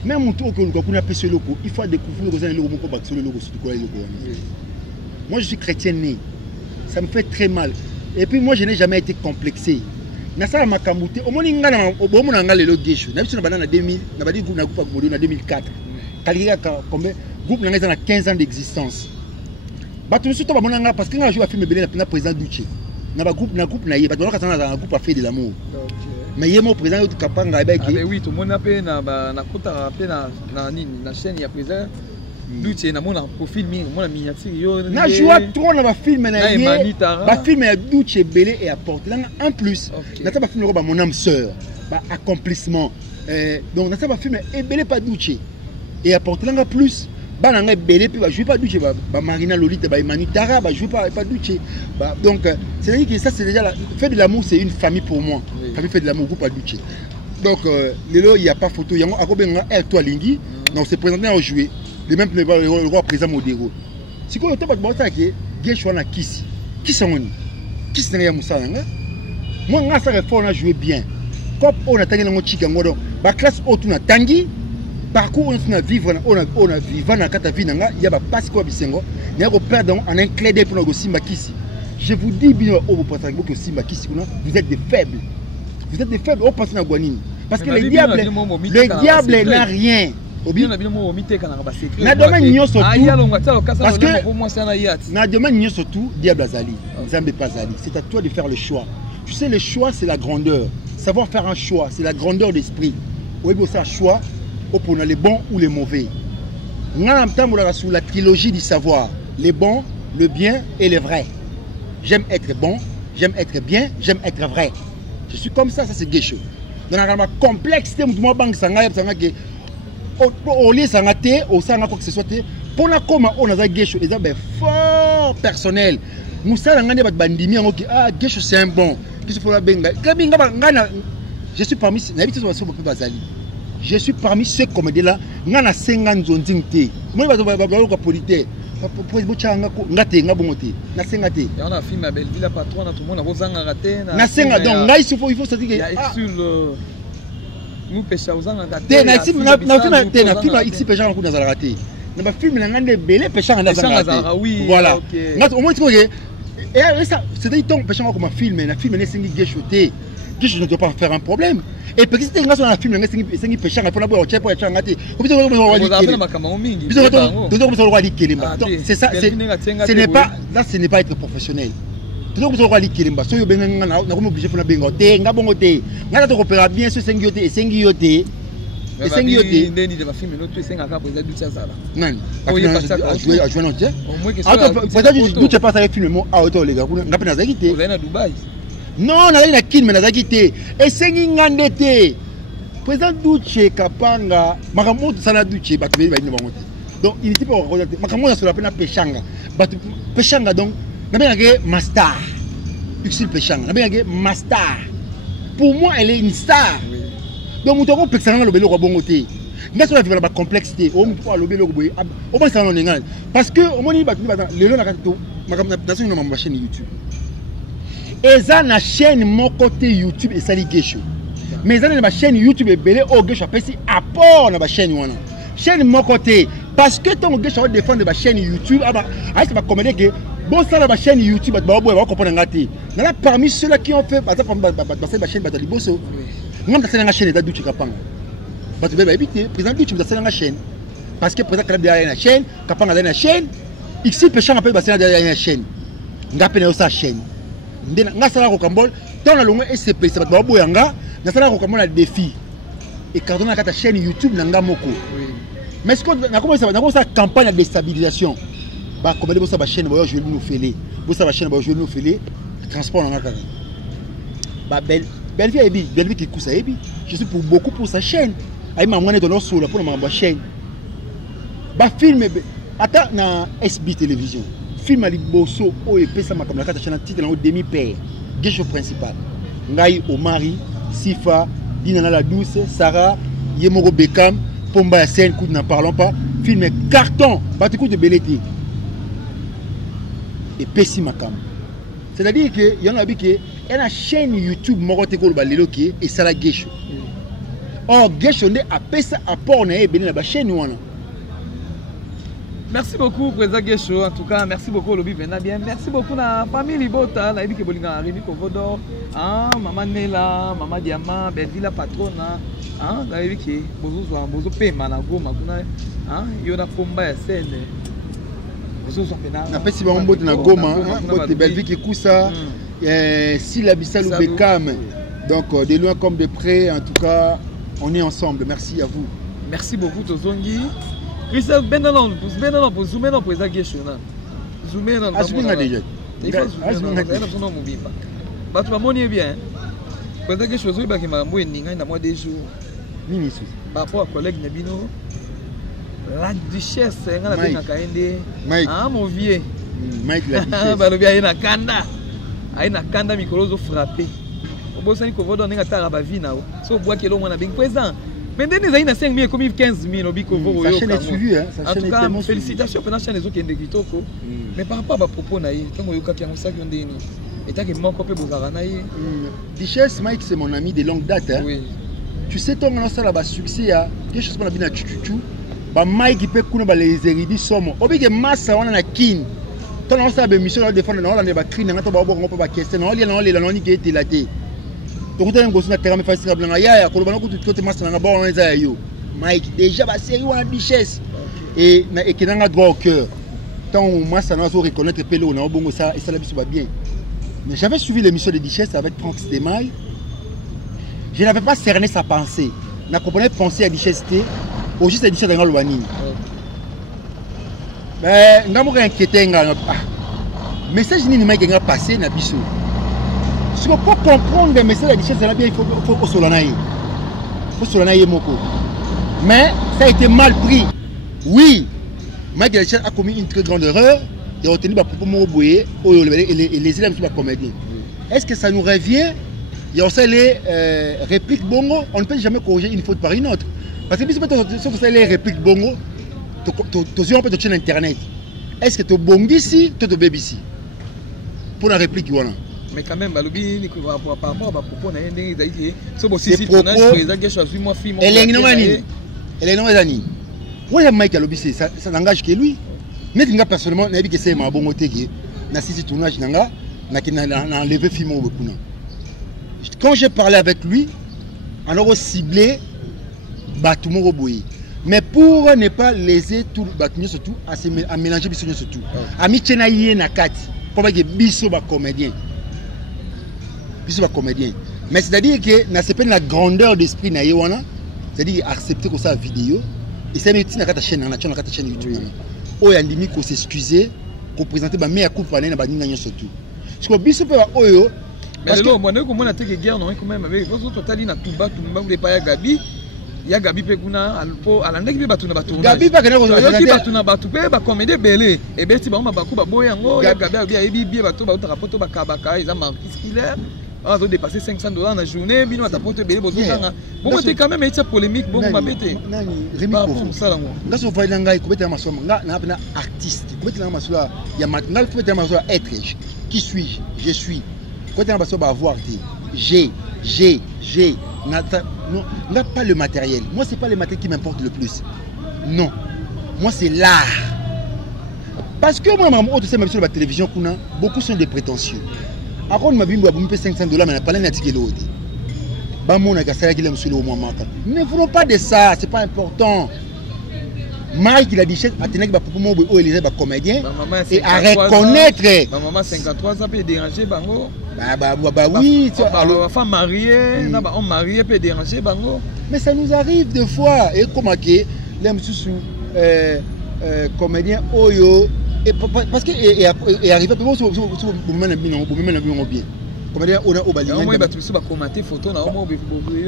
même Moutou que nous avons appelé ce logo, il faut découvrir que le logo pour le logo surtout quoi le logo. Moi je suis chrétien né. Ça me fait très mal. Et puis moi je n'ai jamais été complexé. Na sala makambuté, au moni ngana au bomo na ngale lo gesho. Na biso na banana 2000, na badi groupe na groupe Modo na 2004. Kalira combien groupe na 15 ans d'existence. Batu surtout ba monanga parce que nga joue à film belé na président Duché. Na groupe na yé ba donc na groupe a fait de l'amour. Mais yé mo président de Kapanga avec ah mais oui tout le monde a pe na kota pe na chaîne ya président Duché na mona profil mi mona miniature yo na joue trop na ba film na yé ba film ya Duché belé et apporte là en plus na ta ba film ba mon âme sœur ba accomplissement donc na ta ba film et belé pas Duché et apporte là plus bana nga belé puis ba jouer pas Duché ba Marina Lolita ba Emanitara ba jouer pas Duché donc c'est à dire que ça c'est déjà fait de l'amour c'est une famille pour moi famille fait de l'amour groupe à Duché donc lelo il y a pas photo yango akobenga toi lingi donc c'est présenté à jouer le même le roi présent modéro si ko to ba bota ke gesho na kisi kisangoni kisi na ya musala nga moi nga ça réforme na jouer bien comme on a tangi ngo chika ngodo ba classe auto na tangi parcours on a vivre on a vivre na kata vie nga ya ba passe ko bisengo na ko perdre en un clé de pour go simba kisi je vous dis bien au potang que simba kisi kuna vous êtes des faibles au pense na guanini parce que le diable n'a rien bien na bino mo omite kana ba secret na domaine nyoso tout parce que na domaine nyoso tout diable azali nzambe pas azali c'est à toi de faire le choix tu sais le choix c'est la grandeur savoir faire un choix c'est la grandeur d'esprit oui bon ça choix pour les bons ou les mauvais ngana mtambola sur la trilogie du savoir les bons le bien et le vrai j'aime être bon j'aime être bien j'aime être vrai je suis comme ça c'est gesho dans la complexité moi banque sanga que au lieu sangaté au sanga quoi que ce soit pour la comment on a gesho et ça ben fort personnel musala ngane bat bandimi ngo ah gesho c'est un bon qu'est-ce faut la benga ngana je suis parmi n'habite sur le bazali je suis parmi ceux comédiens là ngana 50 zonzingté moi ba polité pour bochanga ko ngate ngabongote na sengate on a film belle ville patron na tout le monde bozanga raté na senga donc ngai il faut se dire sur le nous pêcha ozanga raté na film na film ici pêcha ko na za raté na ba film na ngande belé pêcha na za raté voilà ngat au moins tu vois et ça c'est dit ton pêcha comme un film na film na sengi geshoté que je ne dois pas faire un problème et parce que ngas na film na sengi pêcha na pona bo chepo ya changate vous avez makambo mingi c'est ça ce n'est pas là ce n'est pas être professionnel toujours vous aurez l'ikiremba so yo benga na ko obligé pour na benga te ngabongo te ngata to kopera bien ce sengi yote sengi yote ndeni de ba film no to senga ka poza ducha sala nani a jouer non je peut-être du tu passes avec film mo a auto les gars ngapena zaki te na Dubai non na na kin na zaki te et sengi ngande te président Duché Kapanga makamoto sana Duché batu be ba ni bango te donc il était pas regarder makamoto sur la peine pechanga batu pechanga donc na bien que master Uxil pechanga na bien que master pour moi elle est une star donc muto ko pechanga lo belo ko bongo te nga so la vivre ba complexité o muto ko lo belo ko boy o ba sana ngal parce que o moni batu ba lelo na kato makamna na sur ma chaîne YouTube eza na chaîne mon côté YouTube et sali gesho mais dans ma chaîne YouTube et belé au gesho pesi apport na ba chaîne wana chaîne mon côté parce que ton gesho défendre ma chaîne YouTube aba ay ça va commander que bon ça la chaîne YouTube ba boy va comprendre ngati na parmi ceux-là qui ont fait ba ma chaîne ba liboso ngam ta sala chaîne da Duché Kapanga ba tu be ba ebité président YouTube da sala chaîne parce que président Kalab derrière la chaîne Kapanga derrière la chaîne ici pêchant appelle ba sala derrière la chaîne ngapena sa chaîne ndena ngasala ko kambol ton la longue SCP ça ba boyanga nasala ko kambol na défi et cardona kata chaîne YouTube nanga moko mais ce qu'on a commencé na campagne de déstabilisation Bah comédie bossa ba chaîne ba jouer nous félé. Bossa ba chaîne ba jouer nous félé. Transport na kaka. Bah belle vie qui cousse ebi. Je suis pour beaucoup pour sa chaîne. Aïe ma moine dans solo pour ma chaîne. Bah film ata na SB télévision. Film ali bosso o e pesa ma comme la carte chaîne titre na demi père. Guécho principal. Ngai Omari, Sifa, Dina la douce, Sarah, Yemoro Bekam, Pomba ya scène, coup n'en parlons pas. Film carton, batte coup de belleté. Et Pessi Makam. C'est-à-dire que y en a qui y a une chaîne YouTube Morote ko balelo qui et ça la Guécho. Or Guécho ne a pesa apport na e beni la chaîne wana. Merci beaucoup, Président Guécho. En tout cas, merci beaucoup, Lobby Vena bien. Merci beaucoup, la famille Libota, la Edi Kebolinga, Rémi Kovodo, Maman Nela, Maman Diamant, Belleville Patrona, la Edi qui Bozo Pema, la Goma, Yona Pomba, Sen, Bozo Pena. Na pesi ba mbote na Goma, mbote Belleville qui Koussa, Sila Bissalou Bekam. Donc, de loin comme de près, en tout cas, on est ensemble. Merci à vous. Merci beaucoup, Tozongi. Christophe, Benanon, pour zoomer dans Président Guécho. Zoomer dans le déjà. Il faut zoomer dans le mobile. Tu vas monter bien. Président Guécho, il va y avoir des jours. Par rapport à collègue Nebino, la duchesse, Mike. Ah, mon vieux. Mike, la duchesse. Il y a un kanda, Mikolozo frappé. Au bout de ça, il faut donner un tarabavina. So, bois que l'on a bien présent. Mais dès les années 5 000, comme 15 000, sa chaîne est suivie. En tout cas, félicitations pour la chaîne des autres qui ont des kitoko. Mais par rapport à propos, quand on a eu un sac, on a dit, et tant que manque un peu de Bozaranaï. Duchesse, Mike, c'est mon ami de longue date. Oui. Tu sais, ton on a succès, quelque chose qu'on a bien à Chuchuchu. Mike, il peut couler les érudits sommes. Au bout de massa, on a kin. Ton on a une mission de défendre, on a des crines, on a des questions, on a des questions. Donc tu as un gosse na terrain facile à blanc ya ko bana ko tout mas na ba on za yo Mike déjà ba série wana duchesse et qui n'a droit au cœur tant mas na so reconnaître pelo na bongo ça et ça la biso va bien. Mais j'avais suivi l'émission de duchesse avec Franck Stemay. Je n'avais pas cerné sa pensée. Na comprenais penser à duchesse au juste duchesse dans l'ouani. Ben ngamu inquiété nga message ni Mike nga passé na biso. Si on peut comprendre les messages de la duchesse, il faut au solanaï. Il faut solanaï moko. Mais ça a été mal pris. Oui, Mike la duchesse a commis une très grande erreur. Il a retenu propos Moroboué et les élèves qui sont comédiens. Est-ce que ça nous revient? Il y a aussi les répliques bongo. On ne peut jamais corriger une faute par une autre. Parce que si vous avez les répliques bongo, tu peux te sur Internet. Est-ce que tu es bon ici, tu es bébé ici? Pour la réplique, voilà. Mais quand même, par rapport à propos, c'est propos. Elle est non Zani. Oui, Mike Alobi, ça n'engage que lui. Mais personnellement, je sais que c'est ma bonne côté. Na sisi tournage nanga, na enlevé film au Bekuna. Quand j'ai parlé avec lui, on a ciblé Batumo Roboui. Mais pour ne pas léser tout Batumo surtout, à mélanger Bissonio surtout. À Michena Yé Nakati, pour que Bisso va comédien. Comédien. Mais c'est-à-dire que c'est pas la grandeur d'esprit na yewana, c'est-à-dire accepter que ça vidéo et c'est mettre na chaîne YouTube. Oh yandimi ko s'excuser, ko présenter ba meilleur coup parler na ba ninga surtout. Parce que biso pe oyo mais là moi ne comment na te guerre non quand même avec votre total na tumba vous pas ya Gabi. Ya Gabi pe kuna alpo alande ki batu na batu. Gabi pa kana ko batu na batu pe ba comédie belé et beti ba ba ku ba boyango ya Gabi bien ebi batu ba utakapoto ba kabaka ils ont killer. On a dépassé $500 dans la journée, bino atapote belé bozo kanga. Bon c'est quand même une polémique bon mabete. Nani Rémi Kovo. Ngaso va nanga ko beta maso nga na bena artiste. Ko beta maso ya matinal ko beta maso être. Qui suis-je? Je suis. Ko beta maso ba avoir dit. J'ai n'a pas le matériel. Moi c'est pas le matériel qui m'importe le plus. Non. Moi c'est l'art. Parce que moi maman tu sais même sur la télévision kuna beaucoup sont des prétentieux. Après, on m'a dit que $500, mais on n'a pas l'indiqué l'autre. Ne voulons pas de ça, c'est pas important. Mike, il a dit, Athénèque va pour moi, il est comédien et à reconnaître. Ma maman 53 ans peut déranger bango. Bah oui, la femme mariée, on marié peut déranger bango. Mais ça nous arrive des fois et comme que les comédiens oyo Et parce que et arrivé à peu bien. Comment dire, on a au bali. On va tout ça commenter photo na on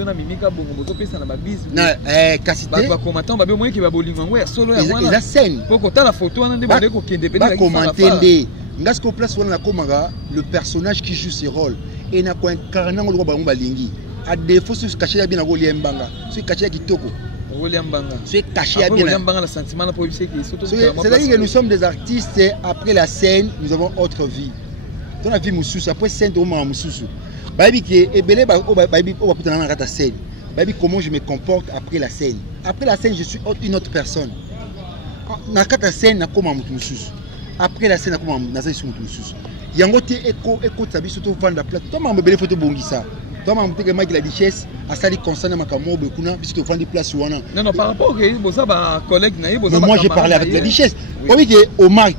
a mimika bongo boto pesa na babise. Na kasité. Ba commenter on ba bien moi qui ba bolingo ya solo ya wana. La scène. Poko ta la photo wana nde ba ko kende pe ba commenter ndé. Ngasko place wana na komanga le personnage qui joue ce rôle et na ko incarner ngo ba balingi. À défaut ce caché bien na ko liembanga. Ce caché kitoko. C'est caché à bien. C'est-à-dire que nous sommes des artistes et après la scène, nous avons autre vie. Dans la vie Moussous, après scène, on m'a Moussous. Baby qui est belé, baby, on va peut-être dans la scène. Baby, comment je me comporte après la scène. Après la scène, je suis une autre personne. Dans la scène, na comment Moussous. Après la scène, na comment na scène Moussous. Yangote écho tabi surtout vendre la place. Toi, m'a belé photo bongisa. Toi, je suis la richesse, à ça, les constats, puisque tu vends des places. Non, par rapport à collègue, moi, j'ai parlé avec la richesse. Oui, Omar,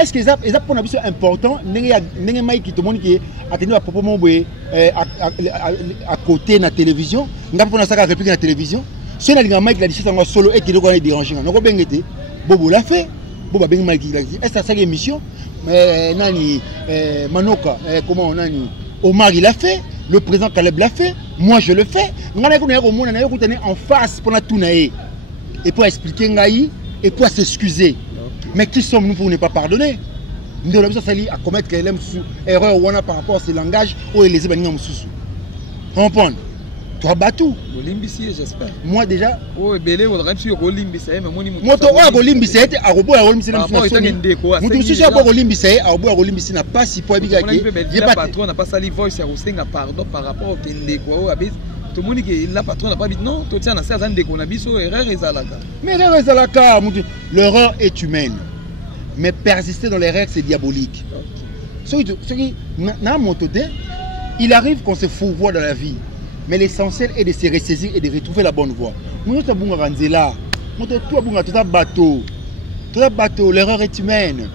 est-ce que ça pour une mission important, qui te montre qui a tenu à propos à côté de la télévision, n'a pas ça réplique la télévision. Si on a la richesse en solo et qui est dérangé, on a bien été. Bobo l'a fait. Bobo a bien mal dit. Est-ce que ça une mission? Nani Manoka, comment on a Omar il l'a fait, le président Caleb l'a fait, moi je le fais. On a en face pour tout et pour expliquer et pour s'excuser. Mais qui sommes-nous pour ne pas pardonner? Nous devons à commettre erreur par rapport à ce langage ou les événements. Comprendre? Tu as battu. J'espère. Moi déjà. Oh, belé, on aurait pu Olimbissé, mais mon moi, tu as Olimbissé, à Robo à Olimbissé, n'a pas si pour habiter. Il pas patron, n'a pas sali voice, à pardon par rapport au Kende, quoi, tout le monde qui est là, patron n'a pas dit non, tout ça, n'a pas de qu'on a vu sur erreur et Zalaka. Mais erreur et Zalaka, l'erreur est humaine. Mais persister dans l'erreur, c'est diabolique. Ce qui, dans mon côté, il arrive qu'on se fourvoie dans la vie. Mais l'essentiel est de se ressaisir et de retrouver la bonne voie. Nous sommes là. Nous sommes tout un bateau. Tout un bateau, l'erreur est humaine.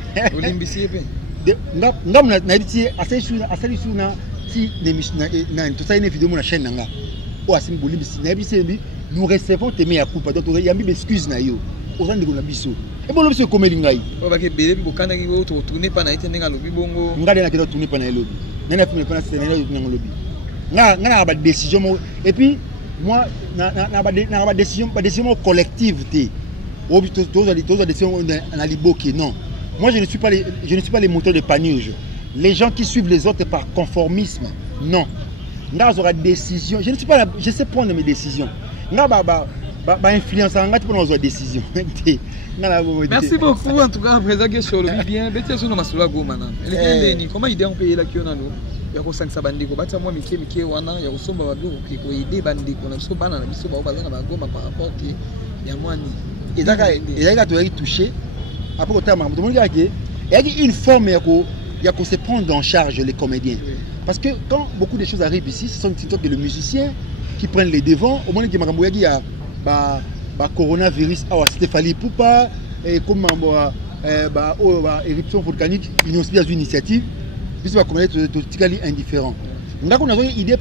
Nous recevons tes meilleurs coups. Donc, il y a des excuses. Aux gens de Gonabiso. Et bon, c'est comme il y a. On va tourner par la lobby. On va tourner par la lobby. On va tourner par la lobby. Na décision et puis moi na décision collective non, moi je ne suis pas les moteurs de panier. Les gens qui suivent les autres par conformisme, non. Décision, je sais prendre mes décisions. Influence pour nos décisions. Merci beaucoup en tout cas président Gesho bien comment idée on paye la ya kosangisa bandeko batia mwa mike wana ya kosomba babiko ko aider bandeko na biso bana na biso ba bazana ba goma par rapport que ya mwani ezaka to touché après otama tout le monde il y a une forme ya ko se prendre en charge les comédiens parce que quand beaucoup de choses arrivent ici ce sont que le musicien qui prennent les devants au moment que makambo yaki ya ba coronavirus awa Stéphanie Poupa et comme éruption volcanique une initiative puisque va commettre totalement indifférent. On a une idée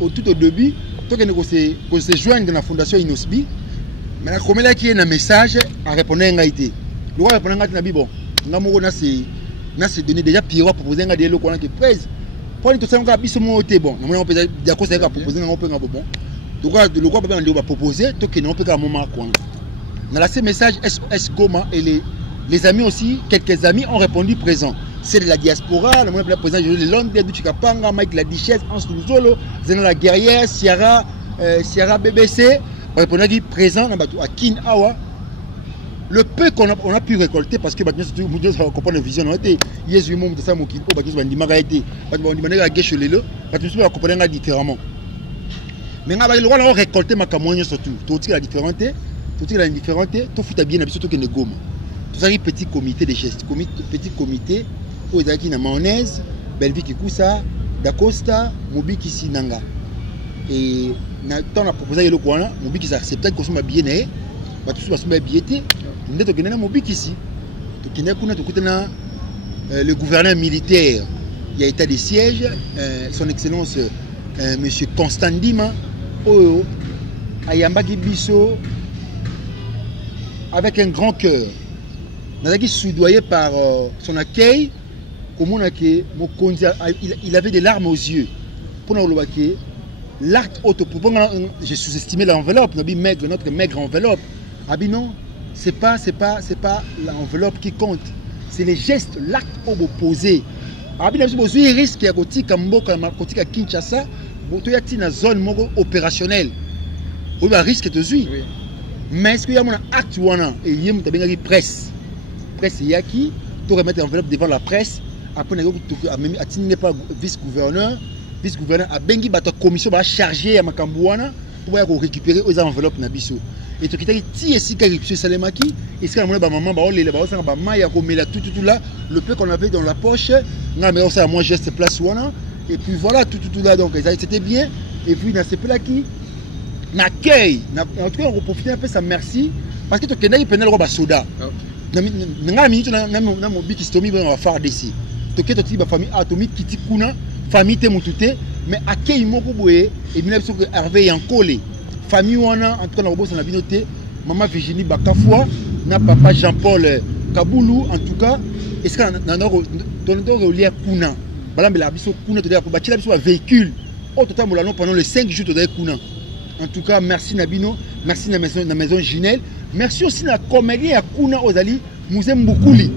au tout au début, tant que se joindre dans la fondation Inosbi, mais comme là qui est un message à répondre à l'idée. Le roi répond à l'idée bon, on a ces données déjà Pierre a proposé un dialogue qu'on a qui presse. Pour les tout ça on a bis mot était bon. On peut dire que ça va proposer un peu bon. Donc le roi va proposer tant que non peut qu'à moment quoi. Dans la ces messages SOS Goma et les amis aussi, quelques amis ont répondu présent. C'est de la diaspora, le président de Londres, du Chikapanga, Mike la Duchesse, Hans Luzolo, Zena la Guerrière, Sierra BBC, répondant présent à Kin Awa. Le peu qu'on a pu récolter, parce que nous avons compris la vision, il y a eu un moment de ça, qui a été comprendre différemment. Mais le roi a récolté ma camogne surtout. Tout la différente, tout fout bien, surtout que ne gomme. Tout ça, petit comité de gestes, petit comité, où il y a qui na mayonnaise, Belvi Kikusa, Dacosta, Mobi Kisinanga. Et on a proposé le coin, Mobi qui s'acceptait qu'on soit bien né, tout soit bien été. Nous avons gagné Mobi ici. Le gouverneur militaire, il y a état de siège, son excellence M. Constant Dima, Ayambaki Bisso, avec un grand cœur. Nazaki soudoyé par son accueil. Il avait des larmes aux yeux. Pour nous l'acte auto, j'ai sous-estimé l'enveloppe, notre maigre enveloppe. Ah ben non, c'est pas l'enveloppe qui compte, c'est les gestes, l'acte opposé. Ah ben non, il risque à Kinshasa, il y a une zone opérationnelle. Il y a un risque de suivre. Mais est-ce qu'il y a un acte ou un et il y a une presse? Presse, il y a qui? Tu remettre l'enveloppe devant la presse. Après, il n'y a pas vice-gouverneur. Vice-gouverneur a bengi la commission va charger à Makambouana pour récupérer aux enveloppes nabiso. Et tu as dit si tu Salemaki, et si maman tout là, le peu qu'on avait dans la poche, moi geste place ouana, et puis voilà tout là, donc c'était bien. Et puis dans ce peu là qui n'accueille, en tout cas on profite un peu ça merci parce que tu connais penel roba soda. Nga minute na mon bikistomi va faire d'ici. Tu connais ta famille atomique qui tikuna famille Temutute, mais accueil moko boye et bien sûr que Hervé Yankole famille wana en tout cas na bobo na binoté maman Virginie Bakafwa na papa Jean-Paul Kaboulou en tout cas est-ce que na dans lien kuna balambe la biso kuna to pour bâtir biso véhicule au total molano pendant les 5 jours de kuna en tout cas merci Nabino merci na maison Ginelle merci aussi na comédien kuna ozali Musée Mbukuli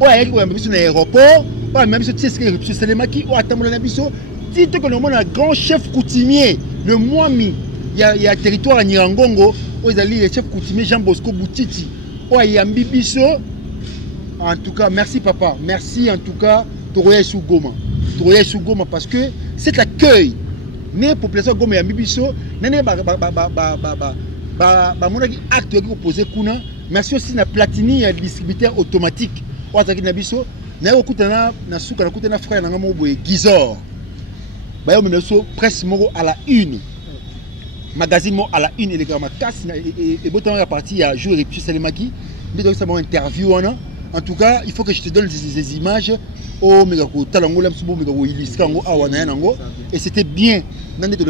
o ayaki ko biso na aéroport. Même si tu sais que c'est le maki ou attends mon abisso, dis que nous un grand chef coutumier, le Mwami, il y a territoire à Nirangongo, où ils allaient le chef coutumier Jean Bosco Boutiti, où il y a Mbibiso. En tout cas, merci papa, merci en tout cas, Toroya Sougoma, parce que cet accueil, les populations Goma et Mbibiso, n'est pas mon acte qui opposé Kuna. Merci aussi na Platini, distributeur automatique, où attaqué Nabiso. Na suka na kutana frère na ngamo boye Gizor bayo meneso presse moko à la une magazine mo à la une et les gars makasi et botan la partie à jour et puis Salemaki mais donc ça mon interview en tout cas il faut que je te donne ces images au megako talango la msubo megako illustré ngo awana yango et c'était bien nande to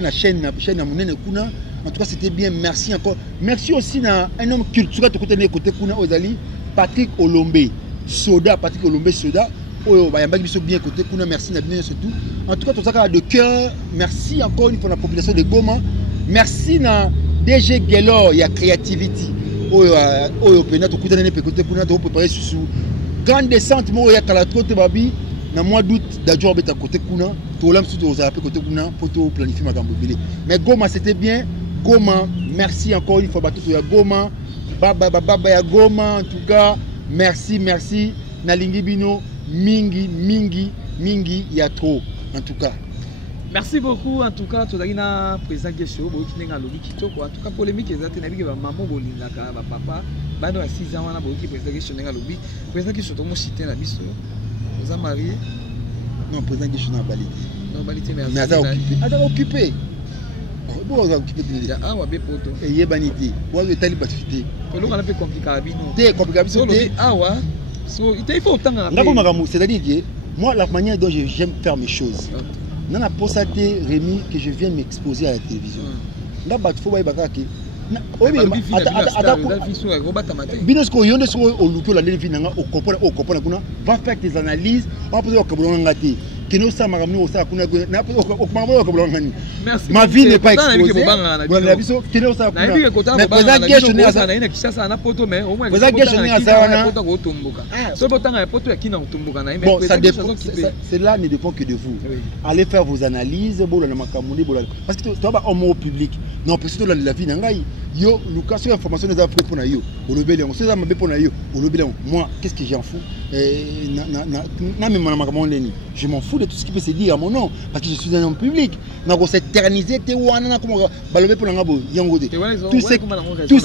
na chaîne na munene kuna en tout cas c'était bien merci encore merci aussi na un homme culturel to kutana côté kuna ozali Patrick Olombe Soda, Patrick Olombe Soda, bien côté, merci surtout. En tout cas, tout ça de cœur, merci encore une fois la population de Goma, merci na DG Gelor, il y a Creativity, grande descente, il y a Kalatrote Babi, dans le mois d'août, d'adjoint à côté Kuna, tout l'homme surtout aux appels côté Kuna pour planifier ma gambobile. Mais Goma, c'était bien, Goma, merci encore une fois, Goma, Baba Goma, en tout cas. Merci, merci. Nalingi Bino, mingi, y a trop, en tout cas. Merci beaucoup, en tout cas. Tu as président Gesho, en tout cas, polémique, tu as dit que maman, papa, bado à 6 ans, on a beaucoup de président Gesho, président Gesho, tu as cité la biso. Vous êtes marié? Non, président Gesho n'a pas été. Non, pas été, mais elle a occupé. Bon, on a occupé de ah, ouais, poto. Et il est banité. Bon, le tali batfité. Pour nous, on a fait compliqué. T'es compliqué. Ah, ouais. Il faut autant. C'est-à-dire que moi, la manière dont j'aime faire mes choses, je n'ai pas posté Rémi que je viens m'exposer à la télévision. Je n'ai pas fait Binosko yonde so oluto la levi nanga okopona kuna va faire tes analyses va poser okabulonga ngati kino sa magamni osa kuna na okmamo okabulonga ngani ma vie n'est pas exposée voilà biso kino sa kuna mais président Gesho ni asa na kishasa na poto mais au moins président Gesho ni asa wana poto ko tumbuka so botanga poto ya kina tumbuka na bon ça dépend cela ne dépend que de vous allez faire vos analyses bola na makamuni bola parce que toi ba homme au public non parce que la vie ngai yo Lucas sur information des affaires pour yo olobele on sait mabe pour yo olobele moi qu'est-ce que j'en fous na même je m'en fous de tout ce qui peut se dire à mon nom parce que je suis un homme public na ko s'éterniser te wana na comme balobe pour ngabo yangode tout ce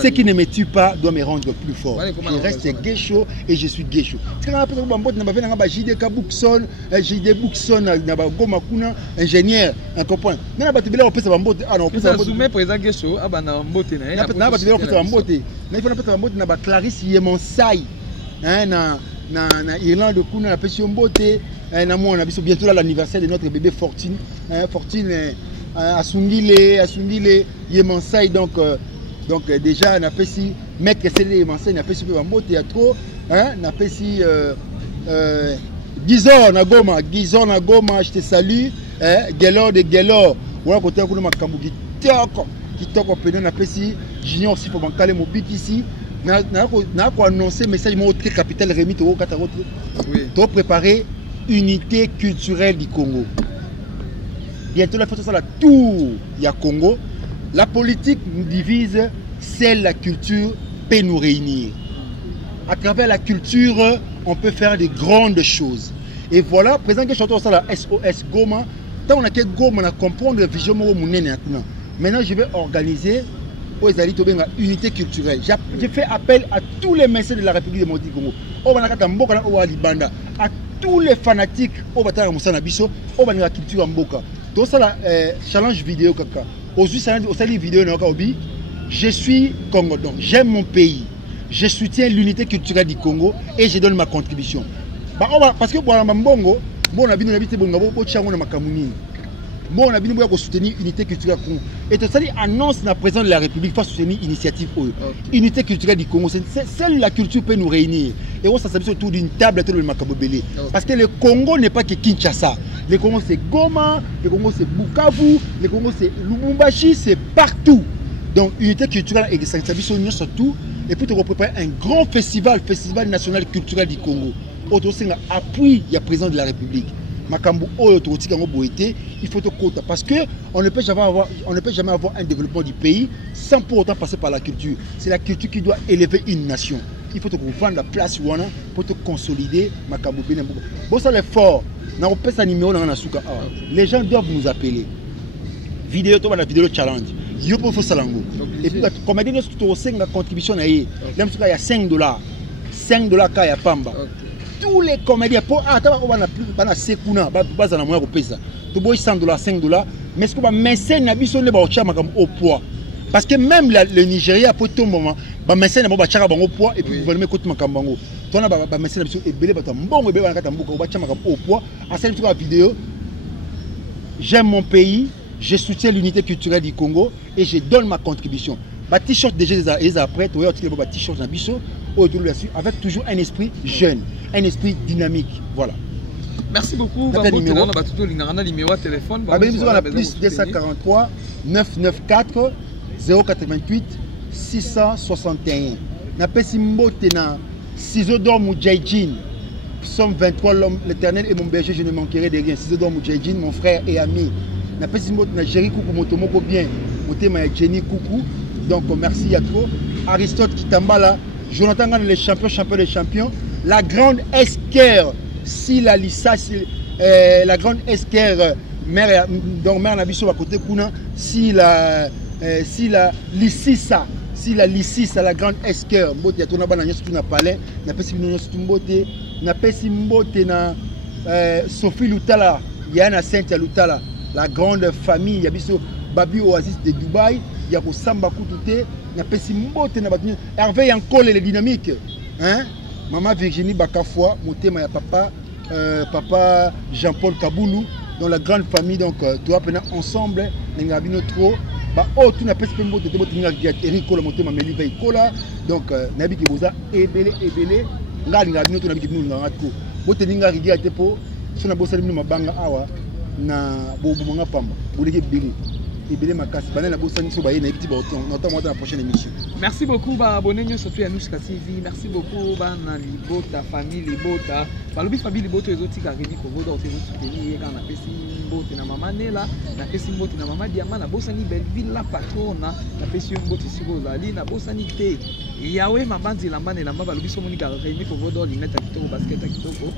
qui ne me tue pas doit me rendre plus fort je reste Gesho et je suis Gesho c'est quand on ba mbot na ba venanga ba JD Bookson JD Bookson na ba Goma kuna ingénieur en comprendre na ba tibela on peut ba mbot ah non peut ça soumet président Gesho abana mbote na na ba tibela on peut ba mbote na il faut na peut ba mbote na ba Clarisse Yemonsai hein na Irlande kuna na pesi mbote na moi on a bientôt l'anniversaire de notre bébé Fortune Fortune Asungile Yemonsai donc Donc déjà, on a fait si maître Célé m'enseigne, on a fait si un beau théâtre, hein, on a fait si Gizor Nagoma, je te salue, hein, Gelor de Gelor, voilà côté on a makambu qui toque au pénon, on a fait si Junior aussi pour bancaler mon bit ici, n'a quoi annoncer message mon très capital Rémi Toro Kataro, oui, pour préparer unité culturelle du Congo. Bientôt la photo ça la tour il y a Congo. La politique nous divise, celle la culture peut nous réunir. À travers la culture, on peut faire de grandes choses. Et voilà, présent que je suis la SOS Goma, tant on a que Goma, on a comprendre la vision maintenant. Maintenant, je vais organiser aux alliés une unité culturelle. J'ai fait appel à tous les messieurs de la République démocratique du Congo. À tous les fanatiques au Batara Moussana Bisso, au Batara culture en Mboka. Donc ça la challenge vidéo kaka. Aujourd'hui, vidéo je suis Congo, j'aime mon pays, je soutiens l'unité culturelle du Congo et je donne ma contribution. Parce que on a soutenir l'unité culturelle du Congo. Et tout ça annonce la présidente de la République pour soutenir l'initiative unité culturelle du Congo. Seule la culture peut nous réunir. Et on s'assoit autour d'une table de Makabobele. Parce que le Congo n'est pas que Kinshasa. Le Congo c'est Goma, le Congo c'est Bukavu, le Congo c'est Lubumbashi, c'est partout. Donc unité culturelle et de surtout. Et puis on va préparer un grand festival national culturel du Congo. Autour de l'appui du président de la République. Makambu il faut te compter parce que on ne peut jamais avoir un développement du pays sans pour autant passer par la culture. C'est la culture qui doit élever une nation. Il faut te vendre la place pour te consolider. Makambu bon ça l'effort. Les gens doivent nous appeler. Vidéo la vidéo challenge. Et puis comme dit la contribution il y a $5. $5 quand il y a Pamba. Tous les comédiens pour $100, mais ce que mécène au poids parce que même le Nigeria pour tout moment mécène au poids et puis gouvernement côté makambango tona mécène et belé mbongo be banaka tambuka au poids à cette vidéo. J'aime mon pays, je soutiens l'unité culturelle du Congo et je donne ma contribution. T-shirt déjà les après tu vois t-shirt na biso avec toujours un esprit jeune, un esprit dynamique. Voilà. Merci beaucoup. On a numéro de téléphone. On a plus 243 994 088 661. Na pesi mbote na Ciseaux d'or Moudjahidine. Somme 23 l'homme, l'Éternel est mon berger, je ne manquerai de rien. Ciseaux d'or Moudjahidine, mon frère et ami. Na pesi mbote na Jerry Koukou Motomoko bien. Motema ya Jenny Koukou. Donc merci à toi. Aristote Kitambala. Jonathan Gane, le champion des champions. La grande Esquerre, si la licence, la grande Esquerre, mère Nabiso à côté Kuna, si la Licissa, la grande Esquerre, Mbote ya tona bana nyosu na palais, na pesi nyosu mbote, na pesi mbote na Sophie Lutala, Yana Sainte Lutala, la grande famille Yabiso Babi Oasis de Dubaï. Il y a Samba Koutouté, il y a Pessimbote, Hervé Yankole, les dynamiques. Hein? Maman Virginie Bakafwa, mon thème, papa Jean-Paul Kaboulou, dans la grande famille, donc, tu vois, ensemble, nous avons trop. Tout n'a pas de mot de Eric Kola, mon thème, Amélie Veikola, donc, Nabi Kiboza, Ebele, là, nous avons tout, Nabi Kiboza, nous avons tout. Bote Ninga Rigia Tepo, si on a bossé, nous avons Awa, na Boubouanga Pamba, Boulé Bili. Merci beaucoup, abonnez-vous surtout à Nushka TV. Merci beaucoup, Libota, famille Libota. Balobi famille Libota, les autres qui arrivent au Vodo, ils ont soutenu quand on a fait Simbote na maman Nela, na fait Simbote na maman Diamant, na Bossani Belleville, la patronne, na fait Simbote Sirozali, na Bossani Té. Yahweh Mabanzi la man et la maman Balobi Somoni Garimi au Vodo, l'Ineta Kitoko, basket à Kitoko.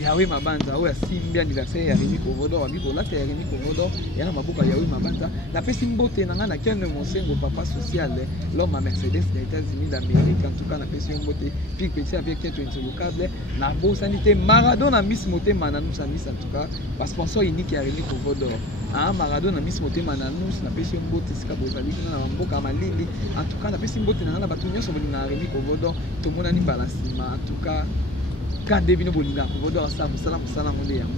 Yahweh Mabanza, ouais, Simbi anniversaire, Rémi Kovodo, Amigo, là, c'est Rémi Kovodo, et là, ma boucle Yahweh Mabanza. La paix Simbote, n'a n'a qu'un de mon sein, papa social, l'homme à Mercedes des États-Unis d'Amérique, en tout cas, la paix Simbote, puis petit avec quelqu'un sur le câble, la beau sanité, Maradona, Miss Moté, Mananous, Miss, en tout cas, parce que sponsor unique à Rémi Kovodo. Ah, Maradona, Miss Moté, Mananous, la paix Simbote, Skabozali, n'a un beau Kamalili, en tout cas, la paix Simbote, n'a pas tout sur le Rémi Kovodo, tout le monde a dit Balassima, en tout cas. Quand Devino Bolina, vous devez savoir, salam, salam, salam,